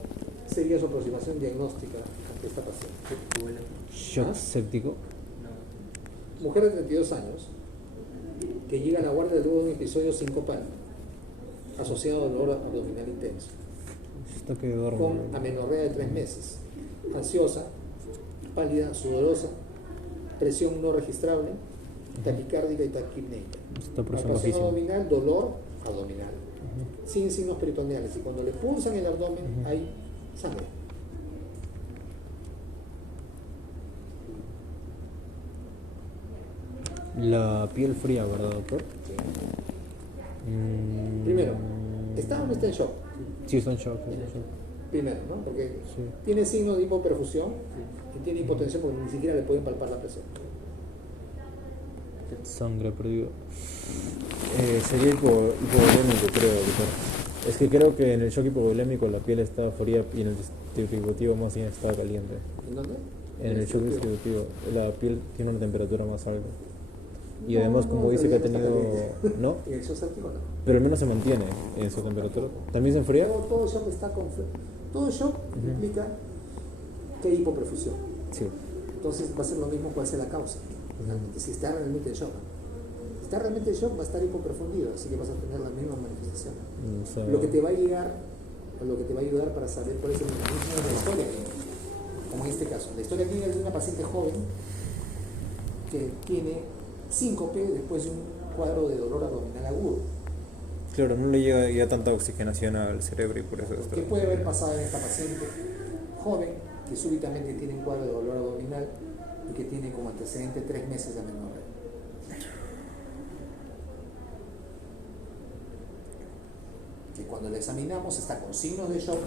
sería su aproximación diagnóstica ante esta paciente? Shock séptico. Mujer de 32 años que llega a la guardia luego de un episodio sincopal asociado a dolor abdominal intenso, Está que duerme. con amenorrea de 3 meses, ansiosa, pálida, sudorosa, presión no registrable, taquicárdica y taquipneica. Está presión Palpación bajísima. abdominal, dolor abdominal, sin signos peritoneales, y cuando le pulsan el abdomen hay sangre. La piel fría, ¿verdad, doctor? Primero, ¿está o no está en shock? Sí, está en shock. Está en shock. Primero, ¿no? Porque Sí. tiene signos de hipoperfusión y tiene hipotensión porque ni siquiera le pueden palpar la presión. Sangre perdido. Sería hipovolémico, creo, doctor. Es que creo que en el shock hipovolémico la piel está fría y en el distributivo más bien está caliente. ¿En dónde? En el shock distributivo la piel tiene una temperatura más alta. Y No, además, no, como dice que ha todavía no tenido... está caliente. ¿No? En el shock séptico no. Pero al menos se mantiene en su temperatura. ¿También se enfría? Todo shock está con todo shock implica que hay hipoperfusión. Sí. Entonces va a ser lo mismo cuál sea la causa. Realmente, si está realmente en shock. Si está realmente en shock va a estar hipoperfundido, así que vas a tener la misma manifestación. O sea, Lo que te va a llegar, o lo que te va a ayudar para saber cuál es el mecanismo de la historia clínica. Como en este caso, la historia clínica es de una paciente joven que tiene síncope después de un cuadro de dolor abdominal agudo. claro, no le llega ya tanta oxigenación al cerebro y por eso está... ¿Qué puede haber pasado en esta paciente joven que súbitamente tiene un cuadro de dolor abdominal y que tiene como antecedente 3 meses de amenorrea? Que cuando la examinamos está con signos de shock.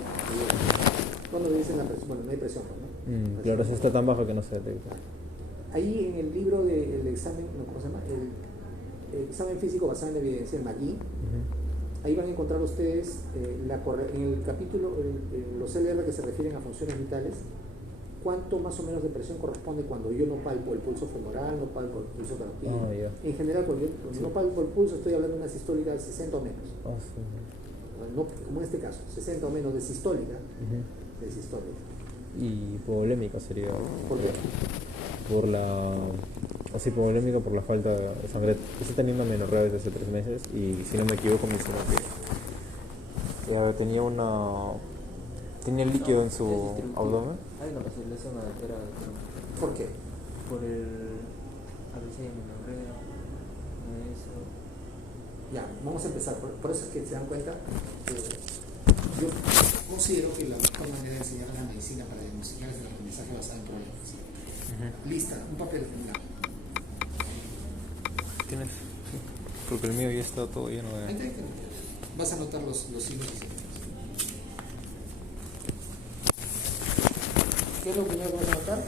Cuando le dicen la presión, bueno, no hay presión, ¿no? claro, si está tan baja que no se detecta. Ahí en el libro del examen, ¿cómo se llama? El examen físico basado en la evidencia, el MAGI, ahí van a encontrar ustedes en el capítulo, los LR que se refieren a funciones vitales, cuánto más o menos de presión corresponde cuando yo no palpo el pulso femoral, no palpo el pulso carotídeo. En general, cuando yo no palpo el pulso, estoy hablando de una sistólica de 60 o menos. No, como en este caso, 60 o menos de sistólica. De sistólica. Y hipovolémica sería. ¿Por qué? Por la. Así, hipovolémica por la falta de sangre. Estoy teniendo amenorrea desde hace 3 meses y si no me equivoco me hicieron que tenía tenía líquido en su abdomen. Hay una posición adaptera ¿Por qué? por el ABC de menorrea, eso. Ya, vamos a empezar. Por eso es que se dan cuenta. Yo considero que la mejor manera de enseñar la medicina para diagnosticar es el aprendizaje basado en problemas. Lista, un papel en blanco. ¿Tienes? Sí. Porque el mío ya está todo lleno de. Vas a anotar los signos y signos. ¿Qué es lo primero que vas a anotar?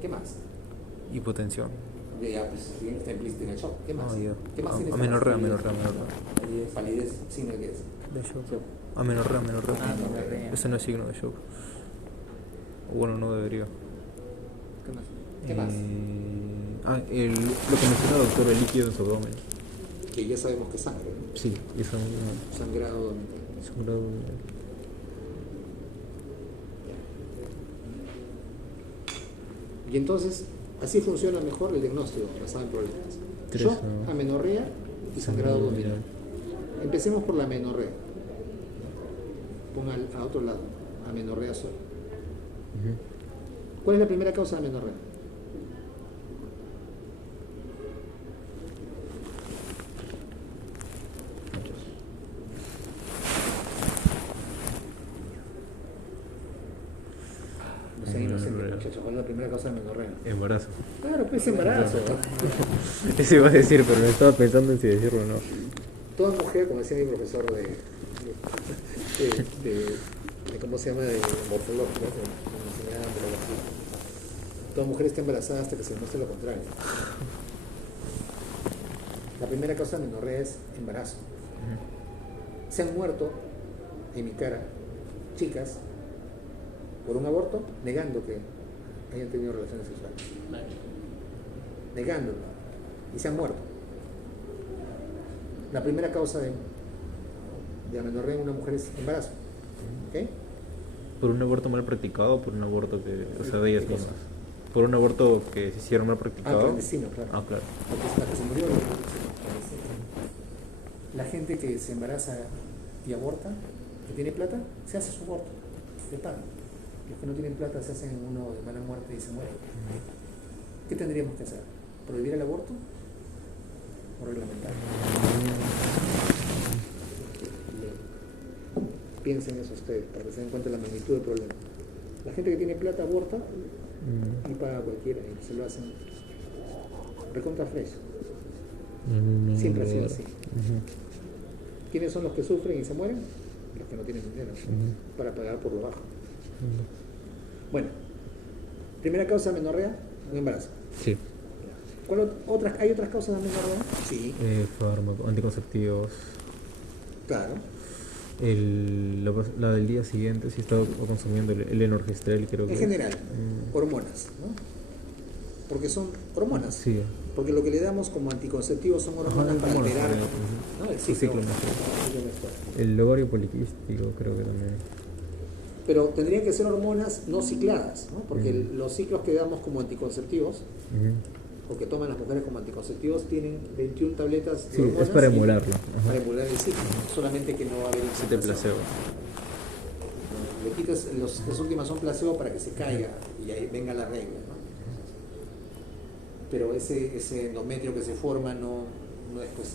¿Qué más? Hipotensión. Ya, pues está implícito en el shock. ¿Qué más? ¿Qué más tienes? Amenorrea. Palidez, signo de qué es. De shock. Amenorrea. Ese no es signo de shock. Bueno, no debería. ¿Qué más? ¿Qué más? Lo que menciona el doctor, el líquido en su abdomen. Que ya sabemos que es sangre, ¿no? Sí, eso Sangrado abdominal. sangrado. Y entonces, así funciona mejor el diagnóstico basado en problemas. Shock, amenorrea y sangrado abdominal. Empecemos por la amenorrea. Ponga a otro lado, amenorrea solo. ¿Cuál es la primera causa de amenorrea? No sé, inocente, muchachos. ¿Cuál es la primera causa de amenorrea? Embarazo. Claro, pues embarazo. Eso iba a decir, pero me estaba pensando en si decirlo o no. Toda mujer, como decía mi profesor de ¿cómo se llama? De morfología, me enseñaba morfología. Toda mujer está embarazada hasta que se demuestre lo contrario. La primera causa de amenorrea es embarazo. Se han muerto, en mi cara, chicas por un aborto, negando que hayan tenido relaciones sexuales. Negándolo. Y se han muerto. La primera causa de amenorrea en una mujer es embarazo. ¿Okay? ¿Por un aborto mal practicado o por un aborto que, o sea, de ellas mismas? ¿Por un aborto que se hicieron mal practicado? Clandestino, claro. Claro. Porque es la que se murió. La gente que se embaraza y aborta, que tiene plata, se hace su aborto, le pagan. Los que no tienen plata se hacen uno de mala muerte y se mueren. ¿Qué tendríamos que hacer? ¿Prohibir el aborto o reglamentarlo? Piensen eso ustedes, para que se den cuenta de la magnitud del problema. La gente que tiene plata aborta y paga a cualquiera y se lo hacen recontra fresh. Siempre ha sido así. ¿Quiénes son los que sufren y se mueren? Los que no tienen dinero para pagar por lo bajo. Bueno, primera causa de amenorrea, un embarazo. Sí. ¿Hay otras causas de amenorrea? Sí. Fármacos, anticonceptivos. Claro. La del día siguiente, si estaba consumiendo el enorgestrel, creo que. En general, hormonas, ¿no? Porque son hormonas. Sí. Porque lo que le damos como anticonceptivos son hormonas para alterar, ¿no? El ciclo menstrual. El ovario poliquístico, creo que también. Pero tendrían que ser hormonas no cicladas, ¿no? Porque los ciclos que damos como anticonceptivos, o que toman las mujeres como anticonceptivos, tienen 21 tabletas de hormonas. Es para emularlo. Para emular el ciclo, solamente que no va a haber de placebo. Le quitas, las últimas son placebo para que se caiga y ahí venga la regla, ¿no? Pero ese endometrio que se forma no después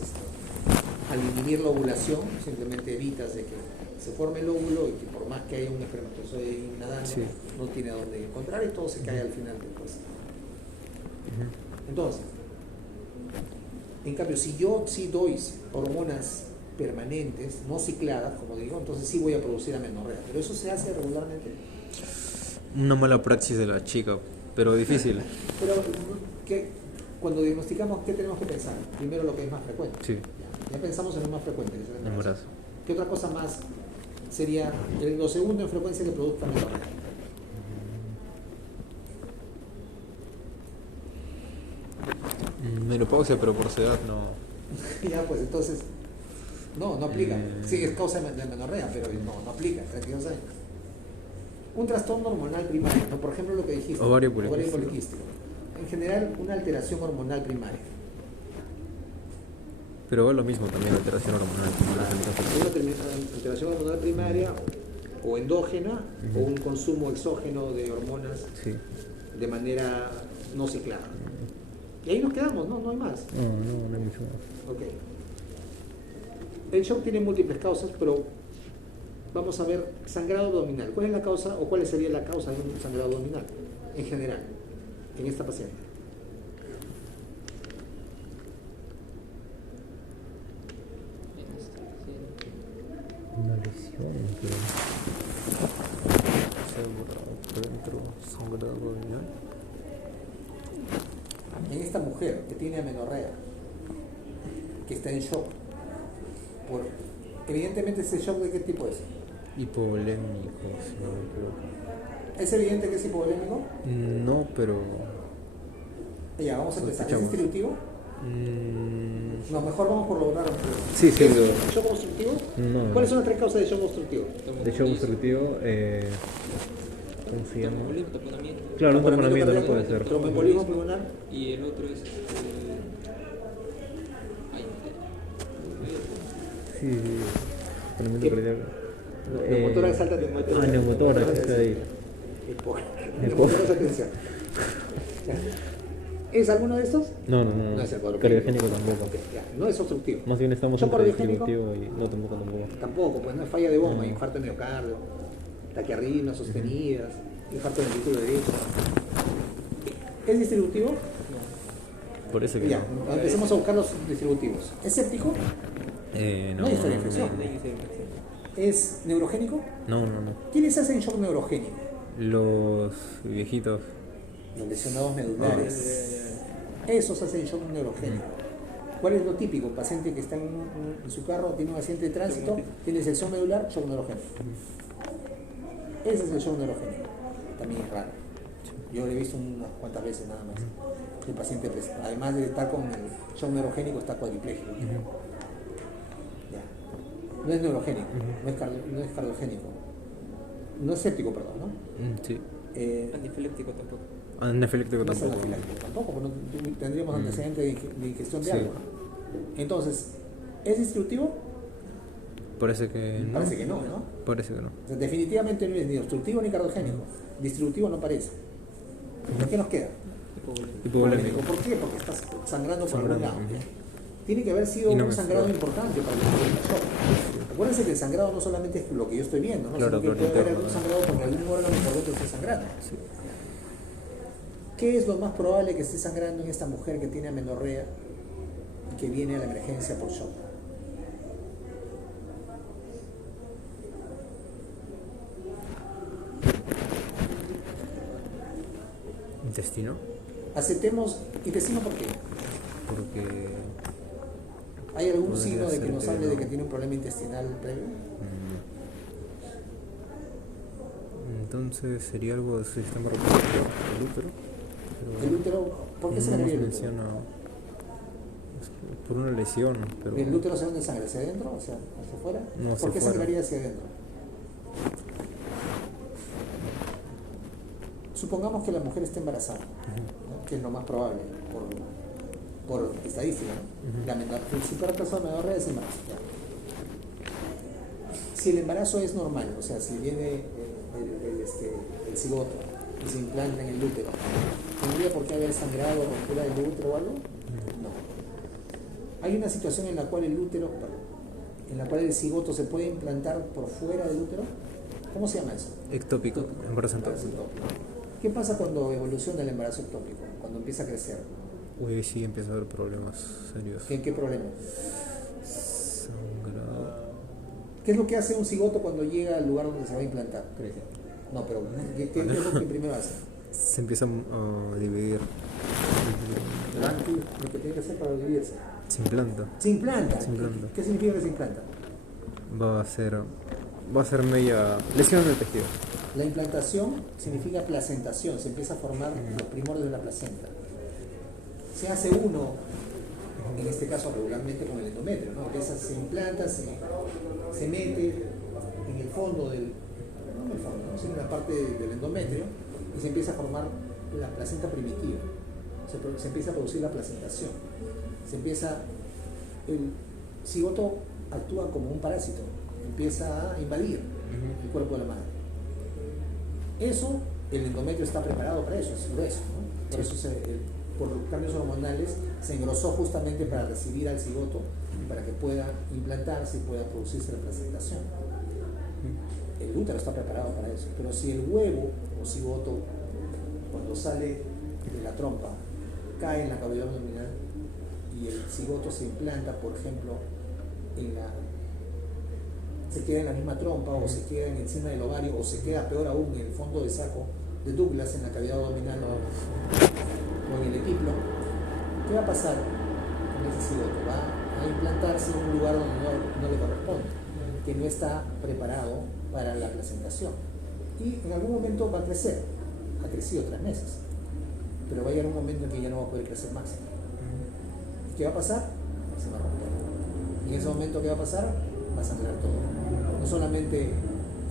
al inhibir la ovulación simplemente evitas de que se forme el óvulo y que por más que haya un espermatozoide nadando, no tiene a dónde encontrar y todo se cae al final después. Entonces, en cambio, si yo sí doy hormonas permanentes, no cicladas, como digo, entonces sí voy a producir amenorrea. Pero eso se hace regularmente. Una mala praxis de la chica, pero difícil. Pero, cuando diagnosticamos, ¿qué tenemos que pensar? Primero lo que es más frecuente. Sí, Ya pensamos en lo más frecuente, que es el embarazo. embarazo. ¿Qué otra cosa más sería lo segundo en frecuencia que produzca menorrea? Menopausia, pero por edad no. Ya, pues entonces, no aplica. Sí, es causa de menorrea, pero no aplica, 32 años. Un trastorno hormonal primario, ¿no? Por ejemplo lo que dijiste, Ovario poliquístico. poliquístico. En general, una alteración hormonal primaria. Pero es lo mismo también, alteración hormonal. Una alteración hormonal primaria o endógena o un consumo exógeno de hormonas Sí. de manera no ciclada. Y ahí nos quedamos, no hay más. No hay mucho más. Ok. El shock tiene múltiples causas, pero vamos a ver sangrado abdominal. ¿Cuál es la causa o cuál sería la causa de un sangrado abdominal en general en esta paciente? Una lesión, pero. Por dentro, sangrado abdominal. En esta mujer que tiene amenorrea, que está en shock, evidentemente ese shock ¿de qué tipo es? Hipovolémico, si no me equivoco. ¿Es evidente que es hipovolémico? No, pero. Ya, vamos a empezar. ¿Es Sospechamos. distributivo? No, mejor vamos por lo raro. Sí, sí, ¿Es lo- shock obstructivo? No. ¿Cuáles son las tres causas de shock obstructivo? De shock obstructivo, ¿cómo se llama? Claro, un taponamiento no puede ser. Tromboembolismo pulmonar. Y el otro es Sí, taponamiento cardíaco. Neumotórax alta temperatura. Neumotórax, está ahí. Neumotórax atención. ¿Es alguno de estos? No. No es el cuadro Cardiogénico clínico. tampoco. Ok, ya, no es obstructivo. Más bien estamos ¿Shock entre cardiogénico? distributivo y. No, tampoco. Tampoco, pues no es falla de bomba, infarto de miocardio, taquiarritmias sostenidas, infarto del ventrículo derecho. ¿Es distributivo? Por eso que Ya, no. empecemos a buscar los distributivos. ¿Es séptico? No. No hay historia de infección. ¿Es neurogénico? No. ¿Quiénes hacen shock neurogénico? Los viejitos. Los lesionados medulares. Esos hacen shock neurogénico. ¿Cuál es lo típico? Paciente que está en su carro, tiene un accidente de tránsito, tiene sección medular, shock neurogénico. Ese es el shock neurogénico. También es raro. Yo lo he visto unas cuantas veces nada más. El paciente, además de estar con el shock neurogénico, está cuadripléjico. Ya. No es neurogénico, no es cardiogénico. No es séptico, perdón, ¿no? Sí. antifiléptico tampoco. Anefiléptico No es tampoco. anafiláctico tampoco, porque no tendríamos antecedentes de ingestión de Sí. algo. Entonces, ¿es distributivo? Parece que no. Parece que no, ¿no? Parece que no. O sea, definitivamente no es ni obstructivo ni cardiogénico. Distributivo no parece. ¿Por qué nos queda? Hipovolémico. ¿Por qué? Porque estás sangrando por algún Sangrando, lado. ujú. Tiene que haber sido Y no un me sangrado fue. importante para que shock. Acuérdense que el sangrado no solamente es lo que yo estoy viendo, ¿no? Claro, Sino que claro, puede haber interno, algún ¿no? sangrado porque algún órgano por dentro esté sangrando. ¿Qué es lo más probable que esté sangrando en esta mujer que tiene amenorrea y que viene a la emergencia por shock? Intestino. Aceptemos intestino, ¿por qué? Porque. ¿Hay algún Podría signo de que ser nos que hable de no. que tiene un problema intestinal previo? Entonces sería algo del sistema reproductivo, el útero. Pero El útero, ¿por qué se no sangraría nos el útero? menciona. Por una lesión, pero. ¿El útero hacia dónde sangra? ¿Hacia adentro? ¿Hacia afuera? No, hacia ¿Por qué afuera. sangraría hacia adentro? Supongamos que la mujer está embarazada, ¿no? Que es lo más probable por estadística, ¿no? El principal caso de amenorrea es embarazo. Ya. Si el embarazo es normal, o sea, si viene el cigoto y se implanta en el útero, ¿tendría por qué haber sangrado, ruptura del útero o algo? No. Hay una situación en la cual el útero, en la cual el cigoto se puede implantar por fuera del útero. ¿Cómo se llama eso? Ectópico, embarazo Embarazo ectópico. ectópico. ¿Qué pasa cuando evoluciona el embarazo ectópico? Cuando empieza a crecer. Uy, sí empieza a haber problemas serios. ¿Qué problema? Sangrado. ¿Qué es lo que hace un cigoto cuando llega al lugar donde se va a implantar? No, pero ¿qué es lo que primero hace? Se empieza a dividir. Antes, lo que tiene que hacer para dividirse. Se implanta. Se implanta. Se implanta. ¿Qué significa que se implanta? Va a ser media lesión del tejido. La implantación significa placentación, se empieza a formar los primordios de la placenta. Se hace uno, en este caso regularmente con el endometrio, ¿no? Se implanta, se mete en el fondo no en el fondo, ¿no? Sino en la parte del endometrio y se empieza a formar la placenta primitiva. Se empieza a producir la placentación. El cigoto actúa como un parásito, empieza a invadir el cuerpo de la madre. Eso, el endometrio está preparado para eso, es grueso, ¿no? Por eso por cambios hormonales se engrosó justamente para recibir al cigoto y para que pueda implantarse y pueda producirse la placentación. El útero está preparado para eso, pero si el huevo o cigoto, cuando sale de la trompa, cae en la cavidad abdominal y el cigoto se implanta, por ejemplo, se queda en la misma trompa o se queda encima del ovario o se queda peor aún en el fondo del saco de Douglas, en la cavidad abdominal o en el epiplo, ¿qué va a pasar con ese cigoto? Va a implantarse en un lugar donde no le corresponde, que no está preparado para la placentación, y en algún momento va a crecer. Ha crecido 3 meses, pero va a llegar un momento en que ya no va a poder crecer más. ¿Y qué va a pasar? Se va a romper. Y en ese momento, ¿qué va a pasar? Va a sangrar todo. No solamente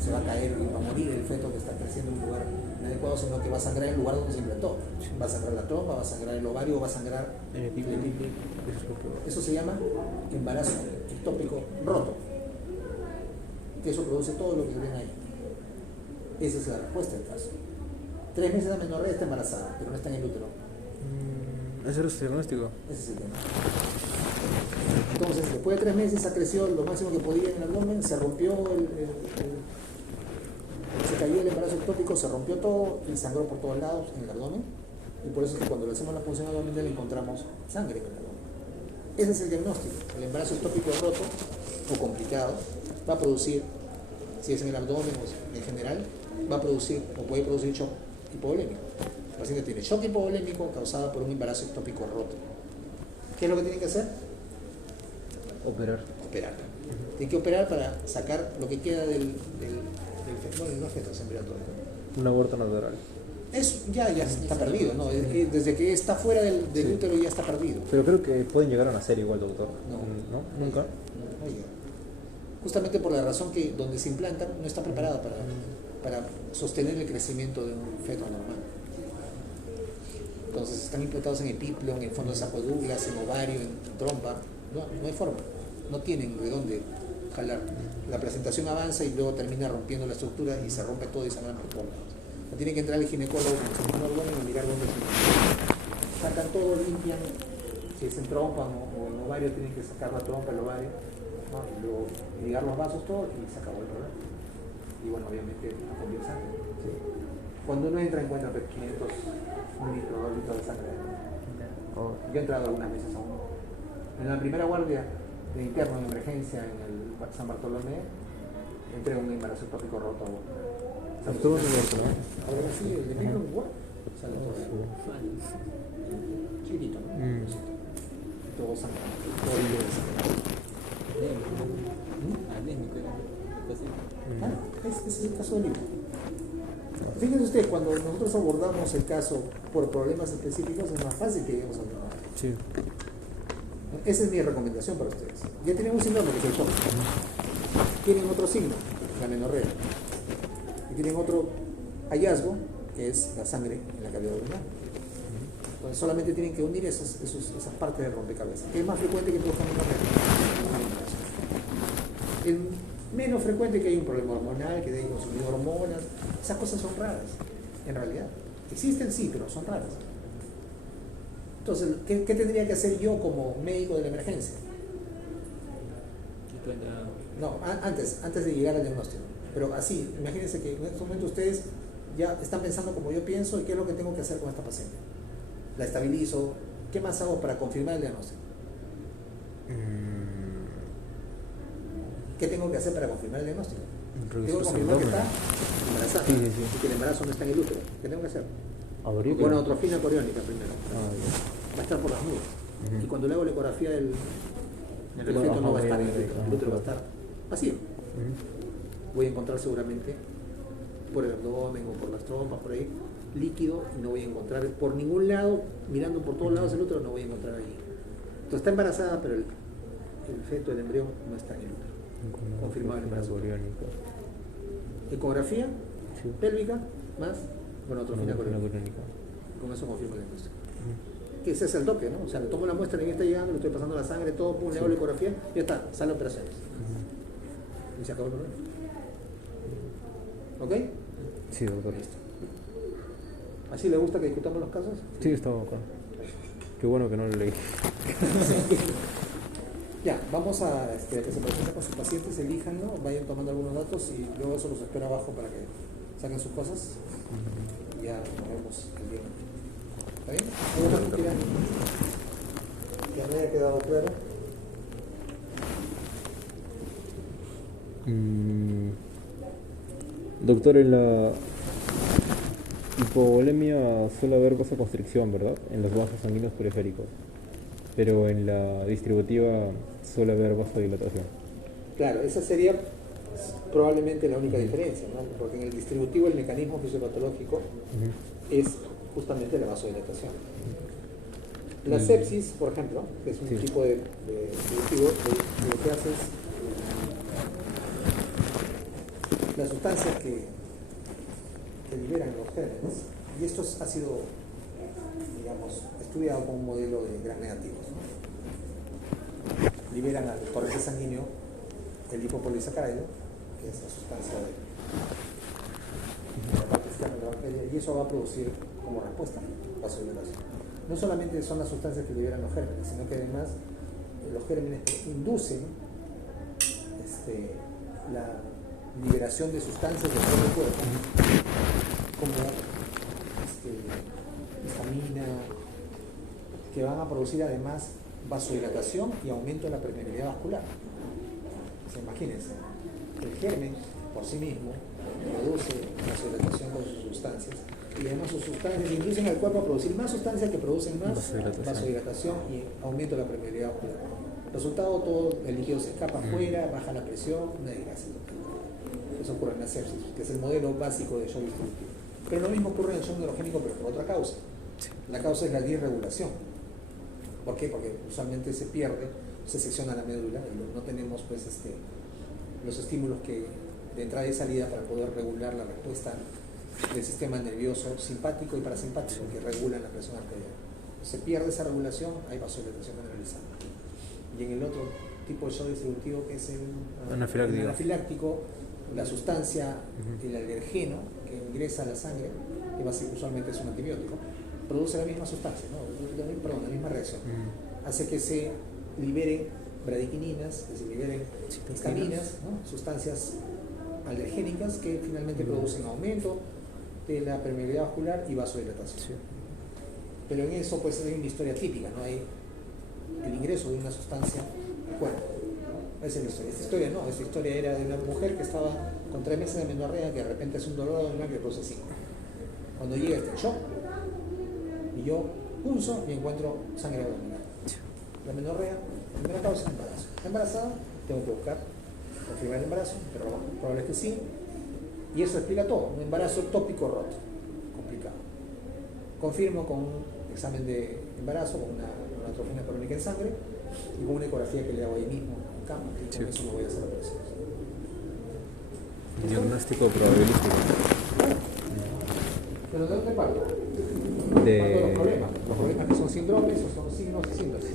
se va a caer y va a morir el feto que está creciendo en un lugar inadecuado, sino que va a sangrar el lugar donde se implantó. Va a sangrar la trompa, va a sangrar el ovario, va a sangrar el epiplo. Eso se llama embarazo ectópico roto. Que eso produce todo lo que ven ahí. Esa es la respuesta del caso. 3 meses de amenorrea, está embarazada, pero no está en el útero. ¿Ese era su diagnóstico? Ese es el tema. Entonces, después de 3 meses ha crecido lo máximo que podía en el abdomen, se rompió se cayó el embarazo ectópico, se rompió todo y sangró por todos lados en el abdomen. Y por eso es que cuando le hacemos la punción abdominal encontramos sangre en el abdomen. Ese es el diagnóstico. El embarazo ectópico roto o complicado va a producir, si es en el abdomen o en general, va a producir o puede producir shock hipovolémico. El paciente tiene shock hipovolémico causado por un embarazo ectópico roto. ¿Qué es lo que tiene que hacer? Operar. Tiene que operar para sacar lo que queda del feto. Bueno, no es feto, es embrión todavía. Un aborto natural. Eso ya está perdido, ¿no? Desde que está fuera del útero ya está perdido. Pero creo que pueden llegar a nacer igual, doctor. No. ¿Nunca? No llega. Justamente por la razón que donde se implantan no está preparada para sostener el crecimiento de un feto normal. Entonces están implantados en epiplo, en el fondo de saco de Douglas, en ovario, en trompa. No hay forma. No tienen de dónde jalar. La placentación avanza y luego termina rompiendo la estructura y se rompe todo y sangran por todos lados. Tiene que entrar el ginecólogo con su órgano y mirar dónde se sacan todo, limpian. Si es en trompa o en ovario, tienen que sacar la trompa, el ovario, ¿no? Y luego ligar los vasos, todo, y se acabó el problema. Y bueno, obviamente cambió sangre. ¿Sí? Cuando uno entra, encuentra 500, 1 litro, 2 litros de sangre. Yo he entrado algunas veces aún. En la primera guardia de interno en emergencia en el San Bartolomé, entré a un embarazo ectópico roto. Estuvo en el aborto, ¿no? Ahora sí, el de negro igual. Sale todo. Chiquito, ¿no? Todo sangrado. Todo libre de sangre. Claro, ese es el caso del libro. Fíjense ustedes, cuando nosotros abordamos el caso por problemas específicos, es más fácil que lleguemos a un trabajo. Sí. Esa es mi recomendación para ustedes. Ya tienen un síndrome que es el shock. Tienen otro signo, la amenorrea. Y tienen otro hallazgo, que es la sangre en la cavidad abdominal. Entonces solamente tienen que unir esas partes del rompecabezas. Es más frecuente que produzcan amenorrea. Es menos frecuente que hay un problema hormonal, que deben consumir hormonas. Esas cosas son raras, en realidad. Existen, sí, pero son raras. Entonces, ¿qué tendría que hacer yo como médico de la emergencia? No, antes de llegar al diagnóstico. Pero así, imagínense que en este momento ustedes ya están pensando como yo pienso y qué es lo que tengo que hacer con esta paciente. La estabilizo. ¿Qué más hago para confirmar el diagnóstico? ¿Qué tengo que hacer para confirmar el diagnóstico? Tengo que confirmar que está embarazada y que el embarazo no está en el útero. ¿Qué tengo que hacer? Aurícula. Bueno, atrofina coriónica primero. Ah, ya. Va a estar por las nubes. Ujú. Y cuando le hago la ecografía, el feto Ajá, no va a ya, estar en ya, el útero, ya, el útero va a claro. estar vacío. Ujú. Voy a encontrar seguramente por el abdomen o por las trompas, por ahí, líquido, y no voy a encontrar por ningún lado, mirando por todos lados el útero, no voy a encontrar ahí. Entonces está embarazada, pero el feto, el embrión, no está en el útero. Confirmado el embarazo. Coriónica. Ecografía Sí. pélvica más gonotrofina Aurícula coriónica. coriónica. Con eso confirmo el diagnóstico. Ujú. Que ese es el toque, ¿no? O sea, le tomo la muestra, ni bien está llegando, le estoy pasando la sangre, todo, pum, le hago la ecografía, ya está, sale operaciones. Ujú. Y se acabó el problema. ¿Ok? Sí, doctor. Listo. ¿Así le gusta que discutamos los casos? Sí, estaba acá. Qué bueno que no lo leí. Ya, vamos a que se presenten con sus pacientes, elíjanlo, vayan tomando algunos datos y luego eso los espero abajo para que saquen sus cosas. Y ya nos vemos el día. ¿Está bien? ¿Algo más que quieran? Que me haya quedado claro. Doctor, en la hipovolemia suele haber vasoconstricción, ¿verdad? En los vasos sanguíneos periféricos. Pero en la distributiva suele haber vasodilatación. Claro, esa sería probablemente la única diferencia, ¿no? Porque en el distributivo el mecanismo fisiopatológico es justamente la vasodilatación. La sepsis, por ejemplo, que es un Sí. tipo de distributivo, lo que hace es las sustancias que liberan los gérmenes, y esto ha sido, digamos, estudiado con un modelo de gram negativos, ¿no? Liberan al torrente sanguíneo el lipopolisacárido, que es la sustancia de la parte externa de la bacteria, y eso va a producir como respuesta vasodilatación. No solamente son las sustancias que liberan los gérmenes, sino que además los gérmenes inducen la liberación de sustancias de todo el cuerpo, como histamina, que van a producir además vasodilatación y aumento de la permeabilidad vascular. O sea, imagínense, el germen por sí mismo produce vasodilatación con sus sustancias, y además sus sustancias inducen al cuerpo a producir más sustancias que producen más vasodilatación y aumento de la permeabilidad vascular. Resultado, todo el líquido se escapa afuera, baja la presión, una desgracia. Eso ocurre en la sepsis, que es el modelo básico de shock distributivo. Pero lo mismo ocurre en el shock neurogénico, pero por otra causa. La causa es la disregulación. ¿Por qué? Porque usualmente se pierde, se secciona la médula y no tenemos pues, los estímulos que de entrada y salida para poder regular la respuesta del sistema nervioso simpático y parasimpático que regulan la presión arterial. Se pierde esa regulación, hay vasodilatación generalizada. Y en el otro tipo de shock distributivo, que es el anafiláctico, la sustancia, el alergeno que ingresa a la sangre, que usualmente es un antibiótico, produce la misma sustancia, ¿no? Perdón, la misma reacción. Hace que se liberen bradiquininas, que se liberen histaminas, ¿no? Sustancias alergénicas que finalmente producen aumento de la permeabilidad vascular y vasodilatación. Sí. Pero en eso pues hay una historia típica, ¿no? Hay el ingreso de una sustancia al cuerpo. Esa es la historia. Esta historia era de una mujer que estaba con 3 meses de amenorrea, que de repente hace un dolor abdominal que produce 5. Cuando llega este shock, y yo pulso y encuentro sangre abdominal. La amenorrea, primera causa, embarazo. Embarazada, tengo que buscar confirmar el embarazo, pero lo más probable es que sí. Y eso explica todo. Un embarazo ectópico roto, complicado. Confirmo con un examen de embarazo, con una atrofina crónica en sangre y con una ecografía que le hago ahí mismo en cama, y con eso no voy a hacer operaciones. Diagnóstico probabilístico. ¿Pero de dónde parto? Parto de los problemas que son síndromes o son signos y síntomas.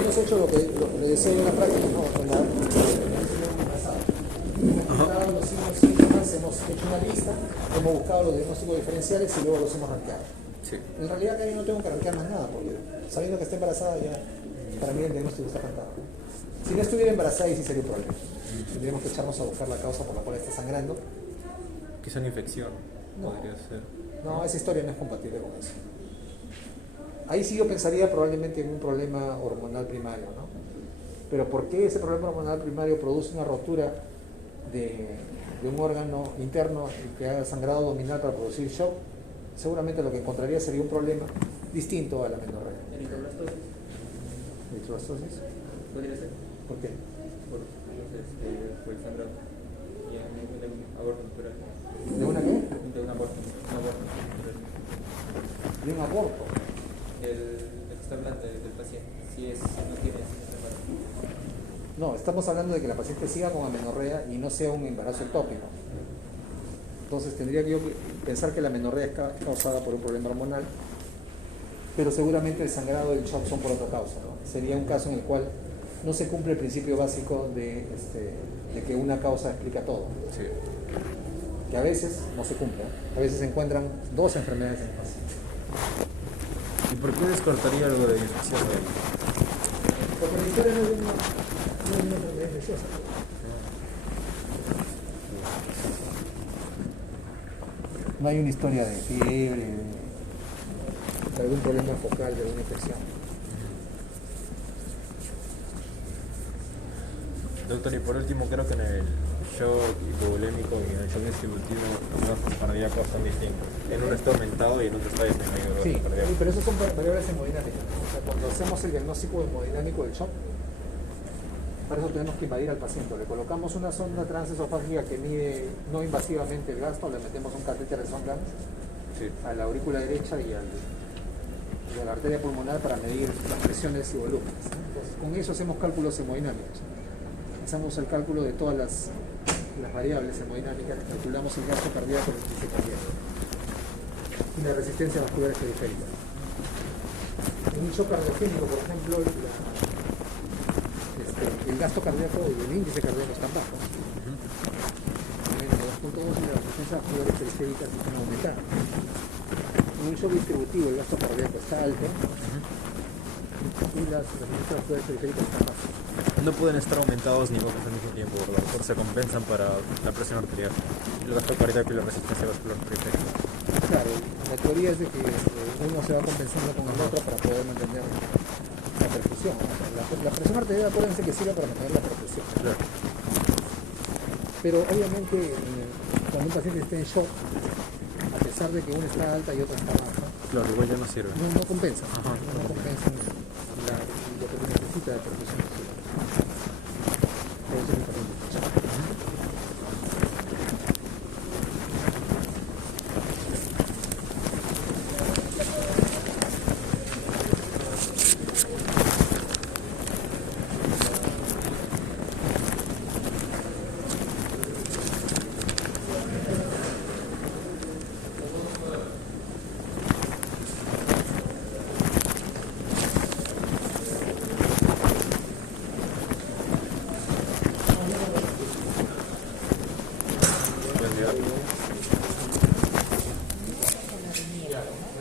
Hemos hecho lo que deseo en la práctica, ¿no? Con la hemos buscado los signos y síntomas, hemos hecho una lista, hemos buscado los diagnósticos diferenciales y luego los hemos rankeado. Sí. En realidad acá yo no tengo que rankear más nada, porque sabiendo que está embarazada ya, para mí el diagnóstico está cantado. Si no estuviera embarazada, ahí sí sería un problema. Tendríamos que echarnos a buscar la causa por la cual está sangrando. Quizá una infección, podría ser. No, esa historia no es compatible con eso. Ahí sí yo pensaría probablemente en un problema hormonal primario, ¿no? Pero ¿por qué ese problema hormonal primario produce una rotura de un órgano interno que haga sangrado abdominal para producir shock, seguramente lo que encontraría sería un problema distinto a la menorrea. Eritroblastosis, ¿Eritroblastosis? podría ser, ¿Por qué? por el sangrado. Y de un aborto natural. ¿De una qué? De un aborto natural. De un aborto. El que está hablando del paciente, si no tiene enfermedad. No, estamos hablando de que la paciente siga con amenorrea y no sea un embarazo ectópico. Entonces tendría que yo pensar que la amenorrea es causada por un problema hormonal, pero seguramente el sangrado y el shock son por otra causa, ¿no? Sería un caso en el cual no se cumple el principio básico de que una causa explica todo. Sí. Que a veces no se cumple, ¿eh? A veces se encuentran dos enfermedades en el paciente. ¿Y por qué descartaría algo de infección de ahí? Porque la historia no es una enfermedad infecciosa. No hay una historia de fiebre, de algún problema focal, de alguna infección. Doctor, y por último, creo que en el shock hipovolémico y en el shock distributivo los gastos cardíacos son distintos. En uno está aumentado y en otro está disminuido el Sí, gasto cardíaco. pero esos son variables hemodinámicas. O sea, cuando hacemos el diagnóstico hemodinámico del shock, para eso tenemos que invadir al paciente. Le colocamos una sonda transesofágica que mide no invasivamente el gasto, le metemos un catéter de sonda Sí. a la aurícula derecha y a la arteria pulmonar para medir las presiones y volúmenes. Entonces, con eso hacemos cálculos hemodinámicos. Hacemos el cálculo de todas las variables hemodinámicas, calculamos el gasto cardíaco, el índice cardíaco y la resistencia vascular periférica. En un shock cardiogénico, por ejemplo, el gasto cardíaco y el índice cardíaco están bajos. Menos de 2.2 y la resistencia vascular periférica se están aumentando. En un shock distributivo el gasto cardíaco está alto y las resistencias vasculares periféricas están bajas. No pueden estar aumentados ni bajos al mismo tiempo, ¿verdad? Porque se compensan para la presión arterial, el gasto cardíaco y la resistencia vascular periférica. Claro, la teoría es de que uno se va compensando con el otro para poder mantener la perfusión. La presión arterial, acuérdense que sirve para mantener la perfusión. Claro. Pero obviamente cuando un paciente esté en shock, a pesar de que una está alta y otra está baja, Claro, igual ya no sirve. no compensa. Ajá. No compensa lo que necesita de perfusión.